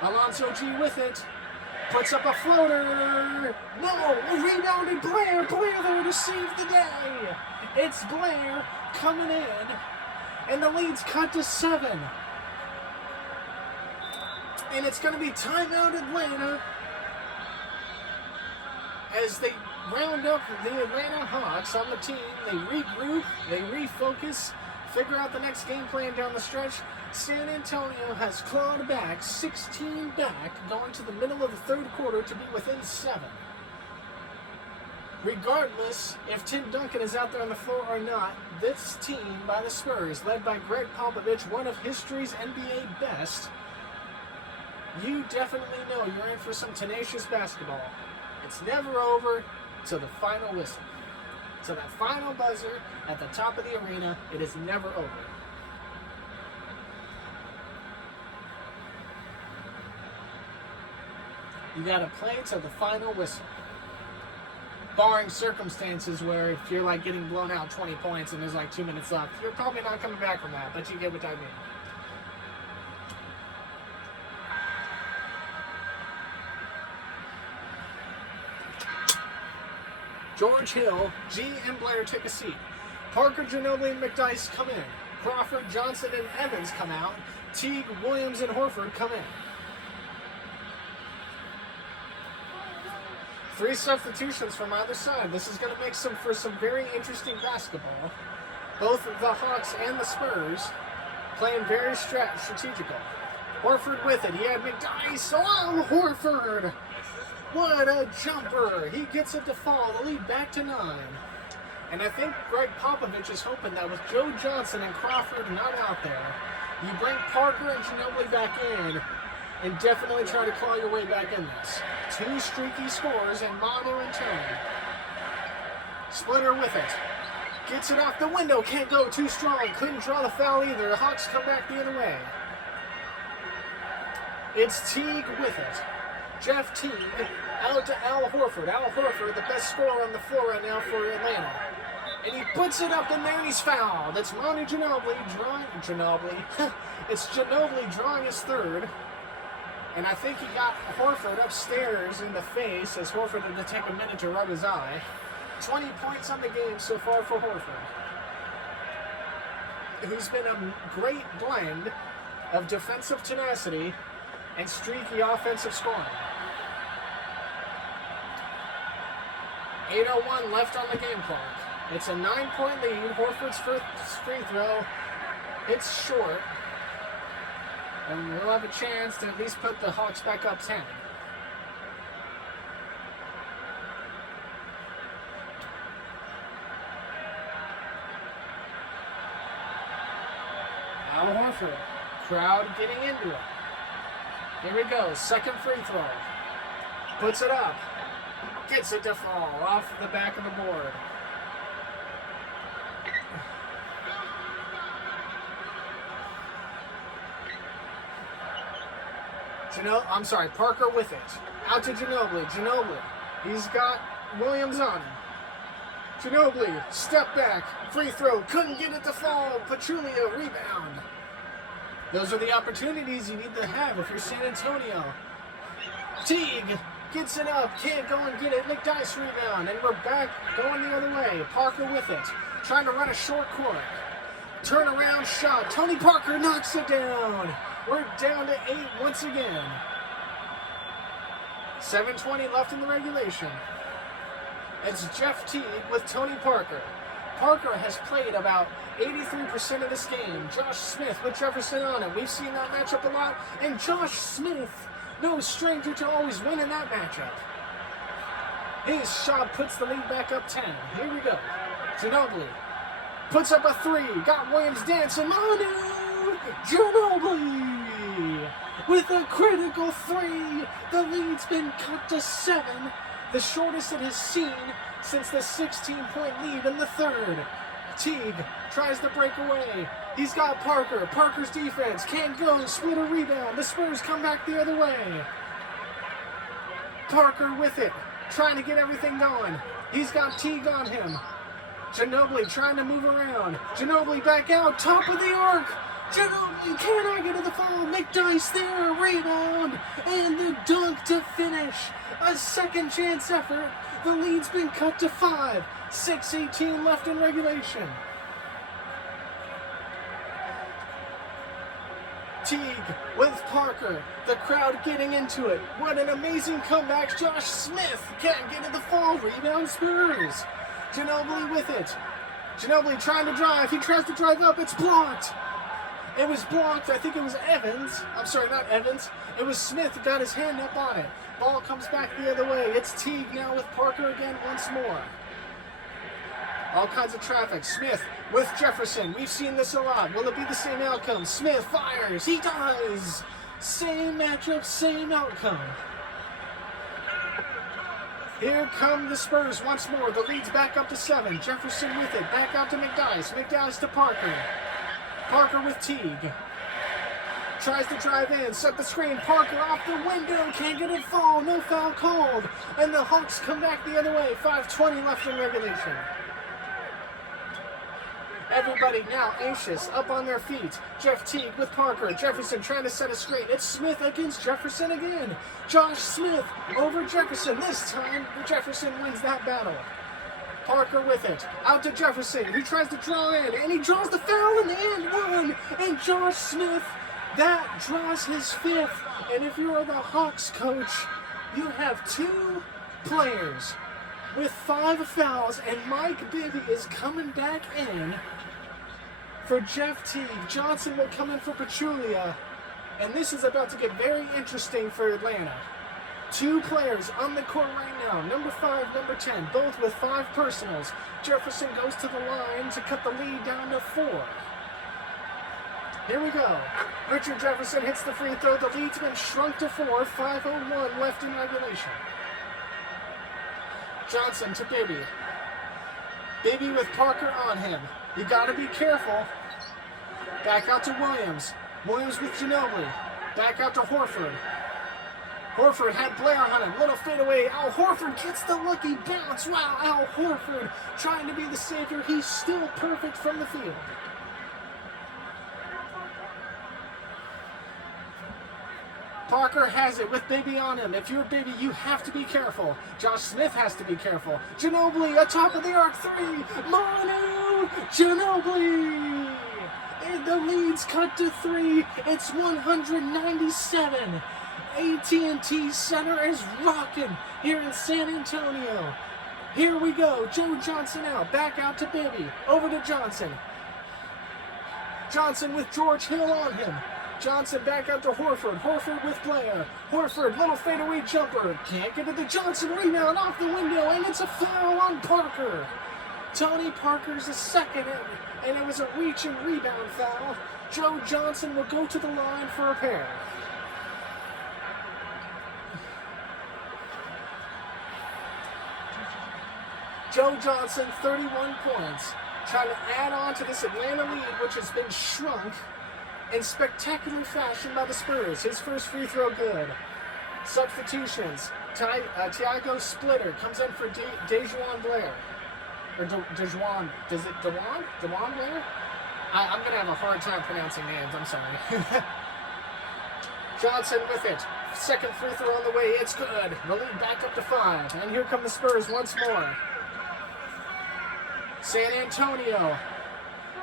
Alonzo G with it. Puts up a floater. No! Rebounded Blair. Blair there to save the day. It's Blair coming in. And the lead's cut to 7. And it's going to be timeout Atlanta as they round up the Atlanta Hawks on the team. They regroup, they refocus, figure out the next game plan down the stretch. San Antonio has clawed back, 16 back, going to the middle of the third quarter to be within 7. Regardless if Tim Duncan is out there on the floor or not, this team by the Spurs, led by Greg Popovich, one of history's NBA best, you definitely know you're in for some tenacious basketball. It's never over till the final whistle. Till that final buzzer at the top of the arena, it is never over. You gotta play till the final whistle. Barring circumstances where if you're like getting blown out 20 points and there's like 2 minutes left, you're probably not coming back from that, but you get what I mean. George Hill, G and Blair take a seat. Parker, Ginobili, and McDyess come in. Crawford, Johnson, and Evans come out. Teague, Williams, and Horford come in. 3 substitutions from either side. This is going to make for some very interesting basketball. Both the Hawks and the Spurs playing very strategical. Horford with it. He had McDyess. Oh, Horford! What a jumper! He gets it to fall. The lead back to 9. And I think Greg Popovich is hoping that with Joe Johnson and Crawford not out there, you bring Parker and Ginobili back in and definitely try to claw your way back in this. 2 streaky scores and Manu and Tony. Splitter with it. Gets it off the window. Can't go too strong. Couldn't draw the foul either. The Hawks come back the other way. It's Teague with it. Jeff Teague out to Al Horford. Al Horford, the best scorer on the floor right now for Atlanta. And he puts it up in there and he's fouled. That's Manu Ginobili drawing... It's Ginobili drawing his third. And I think he got Horford upstairs in the face as Horford had to take a minute to rub his eye. 20 points on the game so far for Horford, who's been a great blend of defensive tenacity and streaky offensive scoring. 8:01 left on the game clock. It's a 9-point lead. Horford's first free throw. It's short. And we'll have a chance to at least put the Hawks back up 10. Al Horford. Crowd getting into it. Here we go. Second free throw. Puts it up. Gets it to fall off the back of the board. Parker with it. Out to Ginobili. Ginobili. He's got Williams on him. Ginobili, step back, free throw, couldn't get it to fall. Pachulia, rebound. Those are the opportunities you need to have if you're San Antonio. Teague gets it up, can't go and get it. McDyess rebound, and we're back going the other way. Parker with it, trying to run a short court. Turnaround shot. Tony Parker knocks it down. We're down to 8 once again. 7:20 left in the regulation. It's Jeff Teague with Tony Parker. Parker has played about 83% of this game. Josh Smith with Jefferson on it. We've seen that matchup a lot. And Josh Smith, no stranger to always winning that matchup. His shot puts the lead back up 10. Here we go. Ginobili puts up a 3. Got Williams dancing. Manu Ginobili with a critical 3. The lead's been cut to 7. The shortest it has seen since the 16-point lead in the third. Teague tries to break away. He's got Parker. Parker's defense can't go. Split a rebound. The Spurs come back the other way. Parker with it, trying to get everything going. He's got Teague on him. Ginobili trying to move around. Ginobili back out, top of the arc. Ginobili cannot get to the foul. McDyess there, rebound, and the dunk to finish. A second chance effort. The lead's been cut to 5. 6:18 left in regulation. Teague with Parker. The crowd getting into it. What an amazing comeback. Josh Smith can't get to the fall. Rebound Spurs. Ginobili with it. Ginobili trying to drive. He tries to drive up. It's blocked. It was blocked. I think it was Evans. I'm sorry, not Evans. It was Smith who got his hand up on it. Ball comes back the other way. It's Teague now with Parker again once more. All kinds of traffic. Smith with Jefferson. We've seen this a lot. Will it be the same outcome? Smith fires. He does. Same matchup, same outcome. Here come the Spurs once more. The lead's back up to 7. Jefferson with it. Back out to McDyess. McDyess to Parker. Parker with Teague. Tries to drive in. Set the screen. Parker off the window. Can't get it fall. No foul called. And the Hawks come back the other way. 5:20 left in regulation. Everybody now anxious, up on their feet. Jeff Teague with Parker. Jefferson trying to set a screen. It's Smith against Jefferson again. Josh Smith over Jefferson. This time, Jefferson wins that battle. Parker with it. Out to Jefferson. He tries to draw in, and he draws the foul in the end one. And Josh Smith, that draws his fifth. And if you are the Hawks coach, you have 2 players with 5 fouls, and Mike Bibby is coming back in for Jeff Teague. Johnson will come in for Pachulia, and this is about to get very interesting for Atlanta. 2 players on the court right now, number 5, number 10, both with 5 personals. Jefferson goes to the line to cut the lead down to 4. Here we go. Richard Jefferson hits the free throw. The lead's been shrunk to 4, 5:01 left in regulation. Johnson to Bibby. Bibby with Parker on him. You gotta be careful. Back out to Williams. Williams with Ginobili. Back out to Horford. Horford had Blair on him. Little fadeaway. Al Horford gets the lucky bounce. Wow, Al Horford trying to be the savior. He's still perfect from the field. Parker has it with Bibby on him. If you're Bibby, you have to be careful. Josh Smith has to be careful. Ginobili, a top of the arc 3. Manu Ginobili. And the lead's cut to 3. It's 197. AT&T Center is rocking here in San Antonio. Here we go. Joe Johnson out. Back out to Bibby. Over to Johnson. Johnson with George Hill on him. Johnson back out to Horford. Horford with Blair. Horford, little fadeaway jumper. Can't get to the Johnson rebound off the window, and it's a foul on Parker. Tony Parker's a second, and it was a reach and rebound foul. Joe Johnson will go to the line for a pair. Joe Johnson, 31 points. Trying to add on to this Atlanta lead, which has been shrunk in spectacular fashion by the Spurs. His first free throw good. Substitutions. Tiago Splitter comes in for Dejuan Blair. Or Dejuan. Is it Dejuan? Dejuan Blair? I'm going to have a hard time pronouncing names. I'm sorry. Johnson with it. Second free throw on the way. It's good. The lead back up to 5. And here come the Spurs once more. San Antonio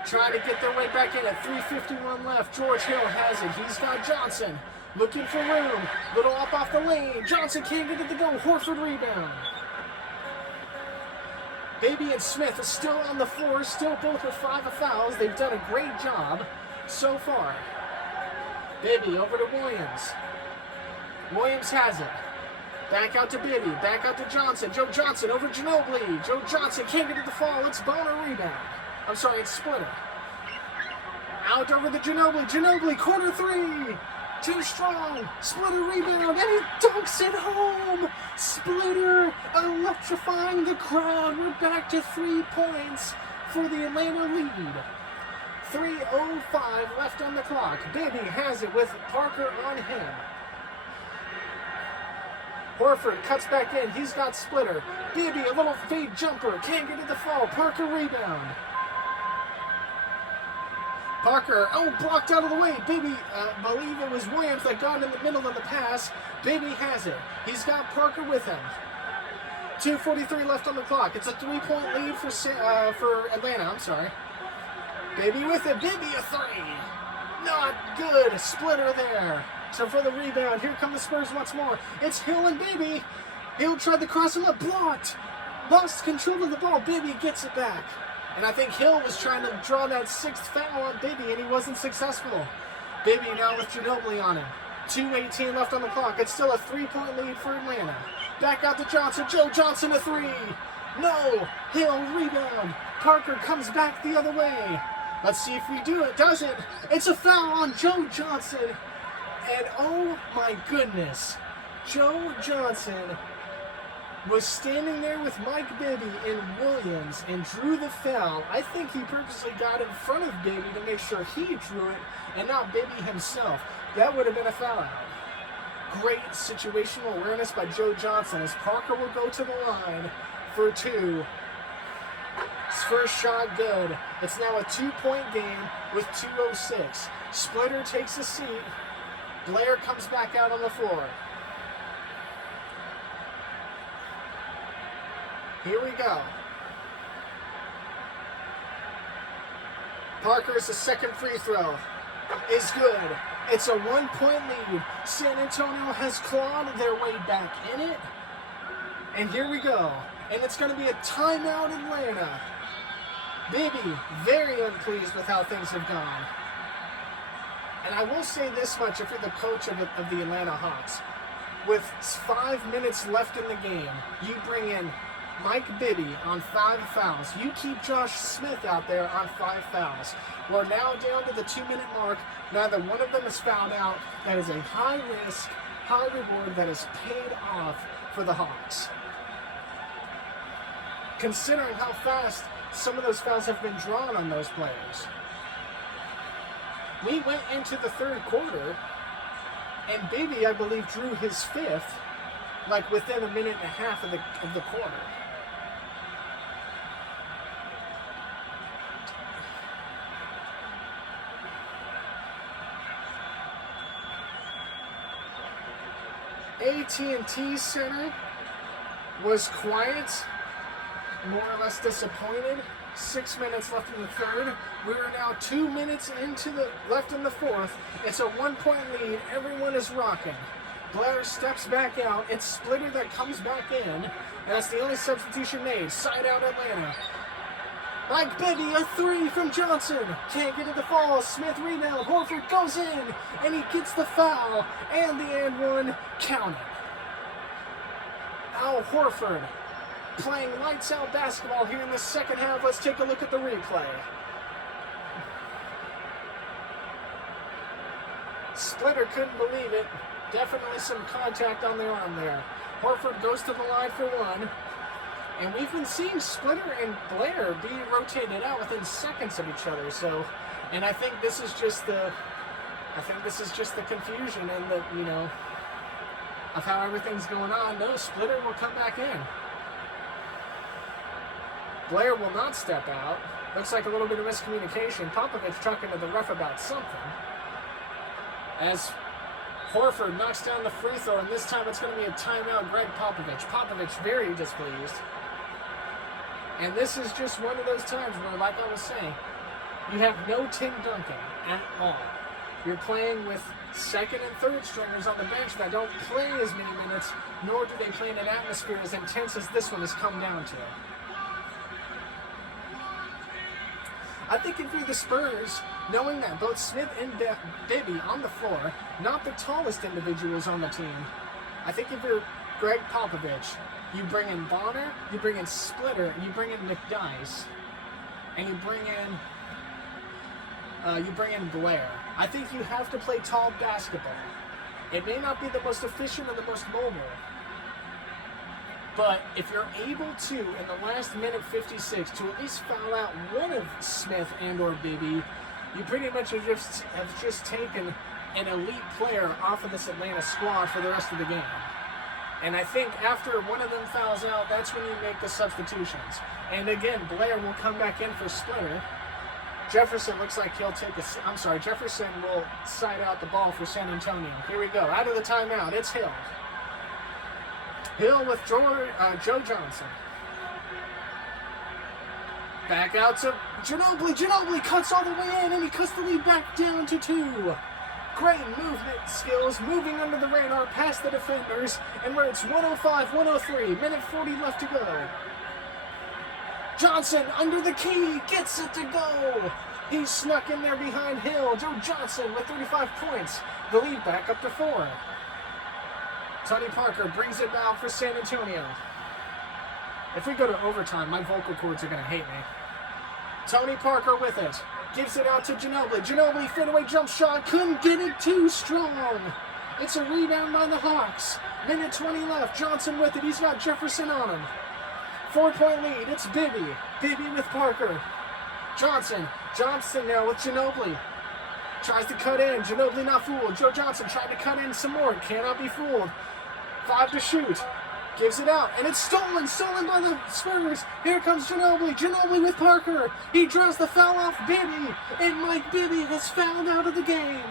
trying to get their way back in at 3:51 left. George Hill has it. He's got Johnson looking for room. Little up off the lane. Johnson can't get it to go. Horford rebound. Bibby and Smith are still on the floor. Still both with 5 fouls. They've done a great job so far. Bibby over to Williams. Williams has it. Back out to Bibby. Back out to Johnson. Joe Johnson over Ginobili. Joe Johnson can't get to the fall. It's Bonner rebound. I'm sorry, it's Splitter. Out over the Ginobili. Ginobili, corner 3. Too strong. Splitter rebound, and he dunks it home. Splitter electrifying the crowd. We're back to 3 points for the Atlanta lead. 3:05 left on the clock. Bibby has it with Parker on him. Horford cuts back in. He's got Splitter. Bibby, a little fade jumper. Can't get to the fall. Parker rebound. Parker, blocked out of the way. Bibby, believe it was Williams that got in the middle of the pass. Bibby has it. He's got Parker with him. 2:43 left on the clock. It's a 3-point lead for Atlanta. I'm sorry. Bibby with it. Bibby a 3. Not good. Splitter there. So for the rebound, here come the Spurs once more. It's Hill and Bibby. Hill tried to cross him up, blocked. Lost control of the ball. Bibby gets it back. And I think Hill was trying to draw that 6th foul on Bibby, and he wasn't successful. Bibby now with Ginobili on him. 2:18 left on the clock. It's still a 3-point lead for Atlanta. Back out to Johnson. Joe Johnson a 3. No. Hill rebound. Parker comes back the other way. Let's see if we do it. Does it? It's a foul on Joe Johnson. And oh my goodness, Joe Johnson was standing there with Mike Bibby and Williams and drew the foul. I think he purposely got in front of Bibby to make sure he drew it and not Bibby himself. That would have been a foul out. Great situational awareness by Joe Johnson as Parker will go to the line for 2. His first shot good. It's now a 2-point game with 2:06. Splitter takes a seat. Blair comes back out on the floor. Here we go. Parker's second free throw is good. It's a 1-point lead. San Antonio has clawed their way back in it. And here we go. And it's going to be a timeout Atlanta. Bibby, very unpleased with how things have gone. And I will say this much, if you're the coach of the Atlanta Hawks, with 5 minutes left in the game, you bring in Mike Bibby on 5 fouls. You keep Josh Smith out there on 5 fouls. We're now down to the 2-minute mark. Neither one of them is fouled out. That is a high risk, high reward that is paid off for the Hawks. Considering how fast some of those fouls have been drawn on those players. We went into the third quarter, and Bibby, I believe, drew his 5th, like within a minute and a half of the quarter. AT&T Center was quiet, more or less disappointed. 6 minutes left in the third. We are now 2 minutes left in the fourth. It's a 1-point lead. Everyone is rocking. Blair steps back out. It's Splitter that comes back in. And that's the only substitution made. Side out Atlanta. Mike Bibby, a 3 from Johnson. Can't get to the fall. Smith rebound. Horford goes in. And he gets the foul. And the and one counted. Al Horford playing lights out basketball here in the second half. Let's take a look at the replay. Splitter couldn't believe it. Definitely some contact on the arm there. Horford goes to the line for one. And we've been seeing Splitter and Blair be rotated out within seconds of each other. So, and I think this is just the confusion and the, of how everything's going on. No, Splitter will come back in. Blair will not step out. Looks like a little bit of miscommunication. Popovich talking to the ref about something. As Horford knocks down the free throw, and this time it's going to be a timeout. Greg Popovich. Popovich very displeased. And this is just one of those times where, like I was saying, you have no Tim Duncan at all. You're playing with second and third stringers on the bench that don't play as many minutes, nor do they play in an atmosphere as intense as this one has come down to. I think if you're the Spurs, knowing that both Smith and Bibby on the floor, not the tallest individuals on the team, I think if you're Greg Popovich, you bring in Bonner, you bring in Splitter, you bring in McDice, and you bring in Blair. I think you have to play tall basketball. It may not be the most efficient or the most mobile, but if you're able to, in the last minute 56, to at least foul out one of Smith and or Bibby, you pretty much have just taken an elite player off of this Atlanta squad for the rest of the game. And I think after one of them fouls out, that's when you make the substitutions. And again, Blair will come back in for Splitter. Jefferson looks like he'll take Jefferson will side out the ball for San Antonio. Here we go. Out of the timeout, it's Hill. Hill with Joe Johnson. Back out to Ginobili. Ginobili cuts all the way in, and he cuts the lead back down to 2. Great movement skills, moving under the radar past the defenders, and where it's 105-103, minute 40 left to go. Johnson under the key, gets it to go. He snuck in there behind Hill. Joe Johnson with 35 points. The lead back up to 4. Tony Parker brings it down for San Antonio. If we go to overtime, my vocal cords are going to hate me. Tony Parker with it. Gives it out to Ginobili. Ginobili fadeaway jump shot. Couldn't get it too strong. It's a rebound by the Hawks. Minute 20 left. Johnson with it. He's got Jefferson on him. 4-point lead. It's Bibby. Bibby with Parker. Johnson. Johnson now with Ginobili. Tries to cut in. Ginobili not fooled. Joe Johnson trying to cut in some more. Cannot be fooled. 5 to shoot. Gives it out. And it's stolen. Stolen by the Spurs. Here comes Ginobili. Ginobili with Parker. He draws the foul off Bibby. And Mike Bibby has fouled out of the game.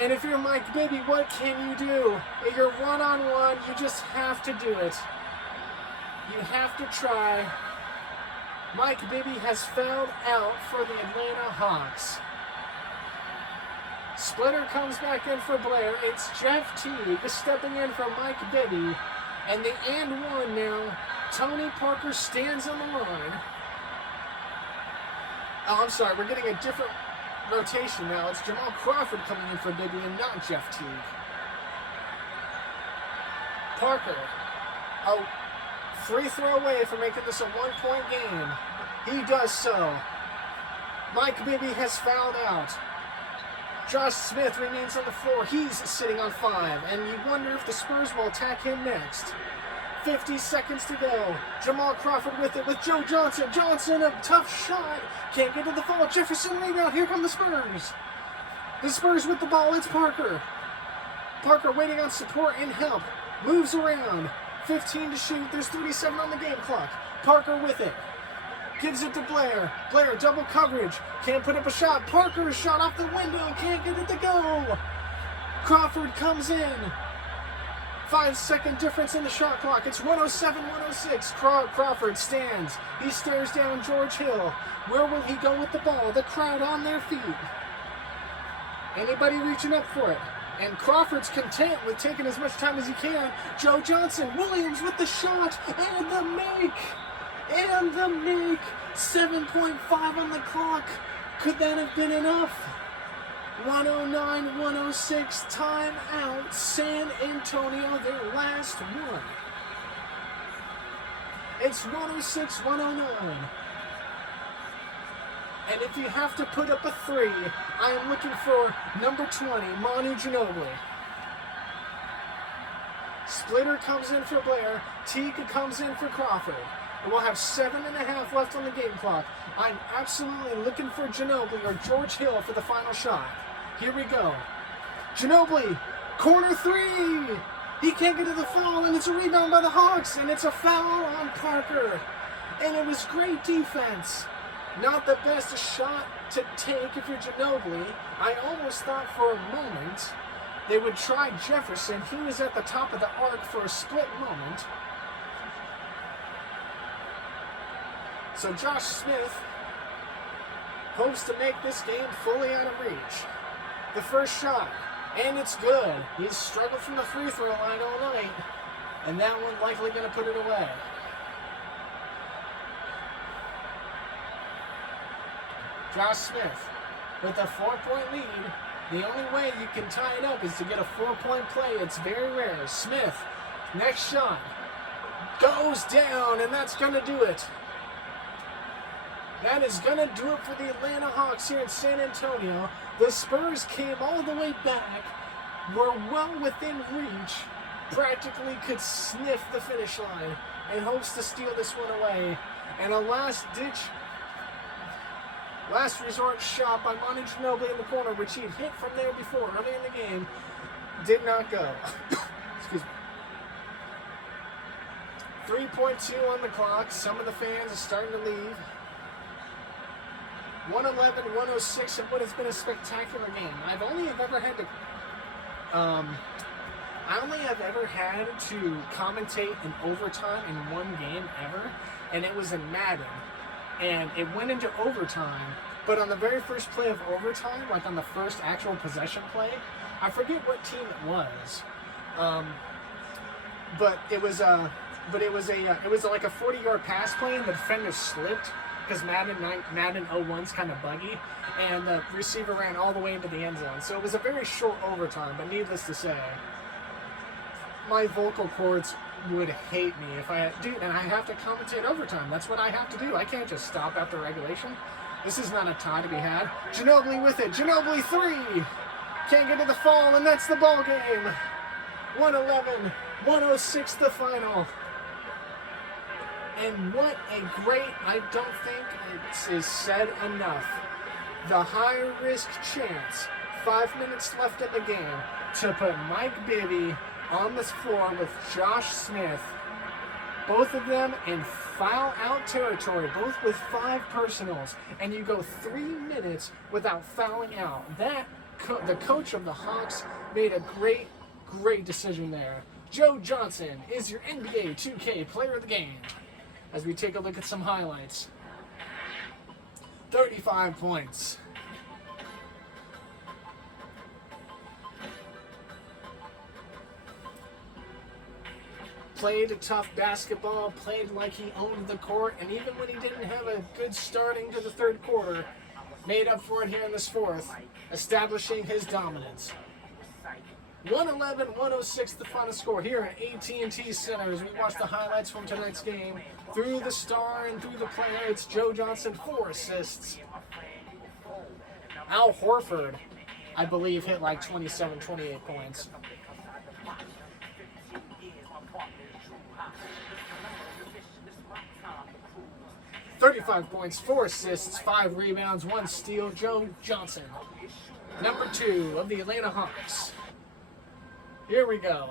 And if you're Mike Bibby, what can you do? If you're one-on-one, you just have to do it. You have to try Mike Bibby has fouled out for the Atlanta Hawks. Splitter comes back in for Blair. It's Jeff Teague stepping in for Mike Bibby. And the and one now. Tony Parker stands on the line. Oh, I'm sorry. We're getting a different rotation now. It's Jamal Crawford coming in for Bibby and not Jeff Teague. Parker. Oh, free throw away from making this a one-point game. He does so. Mike Bibby has fouled out. Josh Smith remains on the floor. He's sitting on 5, and you wonder if the Spurs will attack him next. 50 seconds to go. Jamal Crawford with it with Joe Johnson. Johnson, a tough shot. Can't get to the ball. Jefferson rebound. Here come the Spurs. The Spurs with the ball. It's Parker. Parker waiting on support and help. Moves around. 15 to shoot. There's 37 on the game clock. Parker with it. Gives it to Blair. Blair, double coverage. Can't put up a shot. Parker, shot off the window. Can't get it to go. Crawford comes in. 5-second difference in the shot clock. It's 107-106. Crawford stands. He stares down George Hill. Where will he go with the ball? The crowd on their feet. Anybody reaching up for it? And Crawford's content with taking as much time as he can. Joe Johnson. Williams with the shot. And the make. And the make. 7.5 on the clock. Could that have been enough? 109-106, timeout. San Antonio, their last one. It's 106-109. And if you have to put up a 3, I am looking for number 20, Manu Ginobili. Splitter comes in for Blair. Teague comes in for Crawford. And we'll have 7.5 left on the game clock. I'm absolutely looking for Ginobili or George Hill for the final shot. Here we go. Ginobili, corner 3. He can't get to the foul, and it's a rebound by the Hawks, and it's a foul on Parker. And it was great defense. Not the best shot to take if you're Ginobili. I almost thought for a moment they would try Jefferson. He was at the top of the arc for a split moment. So Josh Smith hopes to make this game fully out of reach. The first shot, and it's good. He's struggled from the free throw line all night, and that one likely going to put it away. Josh Smith with a 4-point lead. The only way you can tie it up is to get a 4-point play. It's very rare. Smith, next shot, goes down, and that's going to do it. That is going to do it for the Atlanta Hawks here in San Antonio. The Spurs came all the way back, were well within reach, practically could sniff the finish line, and hopes to steal this one away. And a last resort shot by Manu Ginobili in the corner, which he'd hit from there before, early in the game, did not go. Excuse me. 3.2 on the clock. Some of the fans are starting to leave. 111-106 in what has been a spectacular game. I only have ever had to commentate an overtime in one game ever, and it was in Madden. And it went into overtime, but on the very first play of overtime, like on the first actual possession play, I forget what team it was, but it was like a 40-yard pass play, and the defender slipped because Madden 01's kind of buggy, and the receiver ran all the way into the end zone. So it was a very short overtime, but needless to say, my vocal cords would hate me if I do, and I have to commentate overtime. That's what I have to do. I can't just stop after regulation. This is not a tie to be had. Ginobili with it. Ginobili 3. Can't get to the fall, and that's the ball game. 111-106 the final. And what a great, I don't think it is said enough, the high-risk chance, 5 minutes left in the game, to put Mike Bibby on the floor with Josh Smith, both of them in foul-out territory, both with 5 personals, and you go 3 minutes without fouling out. The coach of the Hawks made a great, great decision there. Joe Johnson is your NBA 2K Player of the Game. As we take a look at some highlights. 35 points. Played a tough basketball, played like he owned the court, and even when he didn't have a good starting to the third quarter, made up for it here in this fourth, establishing his dominance. 111-106 the final score here at AT&T Center as we watch the highlights from tonight's game. Through the star and through the player, it's Joe Johnson, 4 assists. Al Horford, I believe, hit like 27, 28 points. "35 points, 4 assists, 5 rebounds, 1 steal, Joe Johnson. Number 2 of the Atlanta Hawks. Here we go.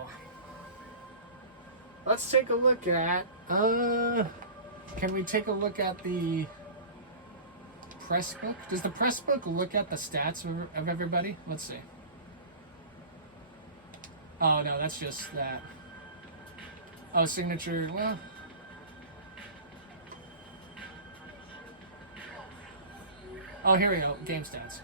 Let's take a look at, can we take a look at the press book? Does the press book look at the stats of everybody? Let's see. Oh, no, that's just that. Oh, signature, well. Oh, here we go. Game stats.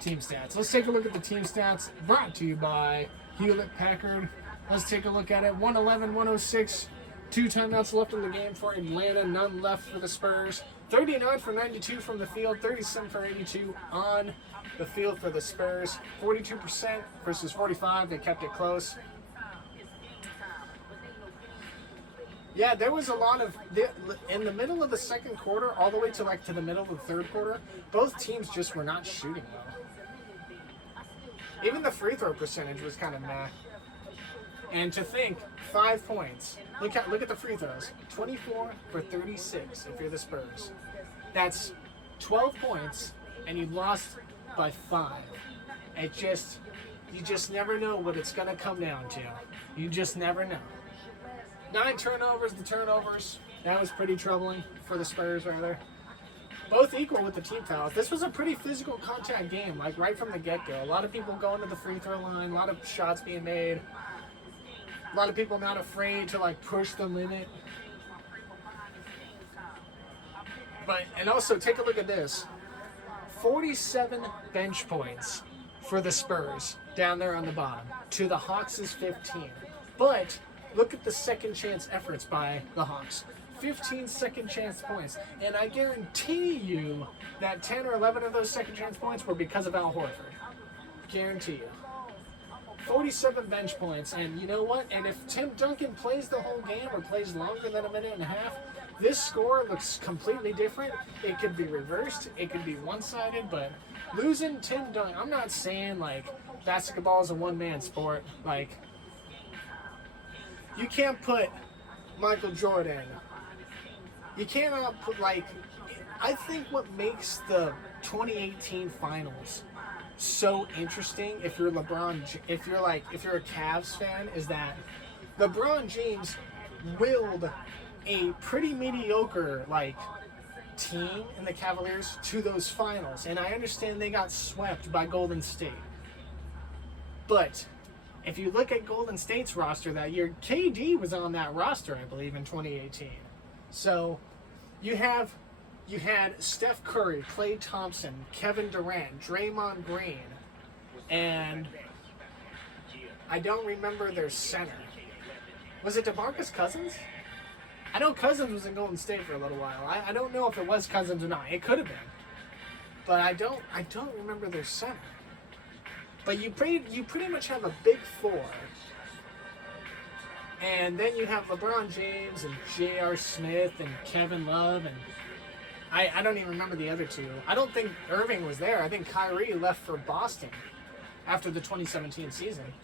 Team stats. Let's take a look at the team stats brought to you by Hewlett-Packard. Let's take a look at it. 111-106. 2 timeouts left in the game for Atlanta. None left for the Spurs. 39 for 92 from the field. 37 for 82 on the field for the Spurs. 42% versus 45. They kept it close. Yeah, there was a lot of, in the middle of the second quarter, all the way to like to the middle of the third quarter, both teams just were not shooting well. Even the free throw percentage was kind of meh. And to think, 5 points. Look at the free throws. 24 for 36 if you're the Spurs. That's 12 points, and you lost by 5. You just never know what it's going to come down to. You just never know. 9 turnovers, the turnovers. That was pretty troubling for the Spurs, rather. Both equal with the team fouls. This was a pretty physical contact game, like right from the get-go. A lot of people going to the free throw line, a lot of shots being made. A lot of people not afraid to like push the limit. And also take a look at this. 47 bench points for the Spurs down there on the bottom to the Hawks' 15. But look at the second chance efforts by the Hawks. 15 second chance points. And I guarantee you that 10 or 11 of those second chance points were because of Al Horford. Guarantee you. 47 bench points. And you know what? And if Tim Duncan plays the whole game or plays longer than a minute and a half, this score looks completely different. It could be reversed. It could be one-sided. But losing Tim Duncan, I'm not saying like basketball is a one-man sport. Like, you can't put Michael Jordan. You cannot put, like, I think what makes the 2018 finals so interesting if you're if you're a Cavs fan, is that LeBron James willed a pretty mediocre, like, team in the Cavaliers to those finals. And I understand they got swept by Golden State. But if you look at Golden State's roster that year, KD was on that roster, I believe, in 2018. So you had Steph Curry, Klay Thompson, Kevin Durant, Draymond Green, and I don't remember their center. Was it DeMarcus Cousins? I know Cousins was in Golden State for a little while. I don't know if it was Cousins or not. It could have been. But I don't remember their center. But you pretty much have a big four. And then you have LeBron James and J.R. Smith and Kevin Love. And I don't even remember the other two. I don't think Irving was there. I think Kyrie left for Boston after the 2017 season.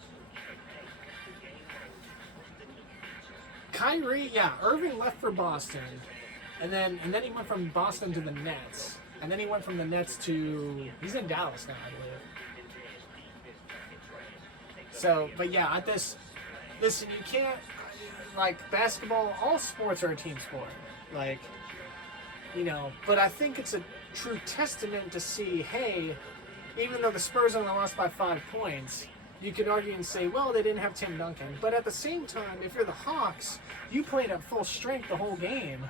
Irving left for Boston. And then he went from Boston to the Nets. And then he went from the Nets to... He's in Dallas now, I believe. So, but yeah, listen, you can't, like, basketball, all sports are a team sport. Like, you know, but I think it's a true testament to see, hey, even though the Spurs only lost by 5 points, you could argue and say, well, they didn't have Tim Duncan. But at the same time, if you're the Hawks, you played at full strength the whole game.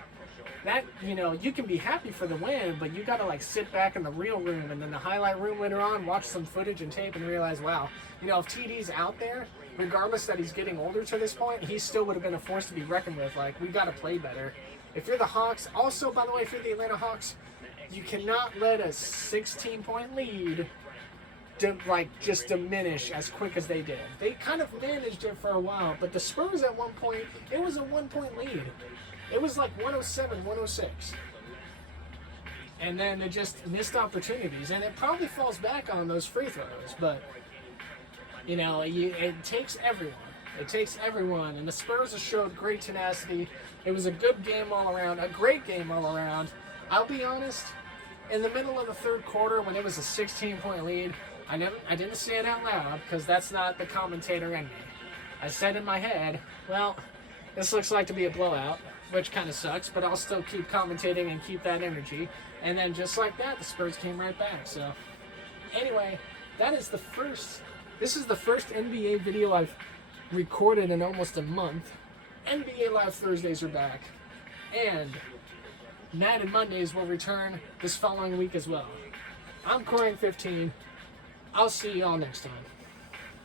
that, you can be happy for the win, but you got to like sit back in the real room and then the highlight room later on, watch some footage and tape and realize, wow, if TD's out there, regardless that he's getting older to this point, he still would have been a force to be reckoned with. Like, we got to play better. If you're the Hawks, also, by the way, if you're the Atlanta Hawks, you cannot let a 16-point lead just diminish as quick as they did. They kind of managed it for a while, but the Spurs at one point, it was a 1-point lead. It was like 107, 106. And then they just missed opportunities, and it probably falls back on those free throws, but, it takes everyone. It takes everyone, and the Spurs have showed great tenacity. It was a good game all around, a great game all around. I'll be honest, in the middle of the third quarter when it was a 16-point lead, I didn't say it out loud because that's not the commentator in me. I said in my head, well, this looks like to be a blowout, which kind of sucks, but I'll still keep commentating and keep that energy. And then just like that, the Spurs came right back. So anyway, this is the first NBA video I've recorded in almost a month. NBA Live Thursdays are back. And Madden Mondays will return this following week as well. I'm Corang 15. I'll see y'all next time.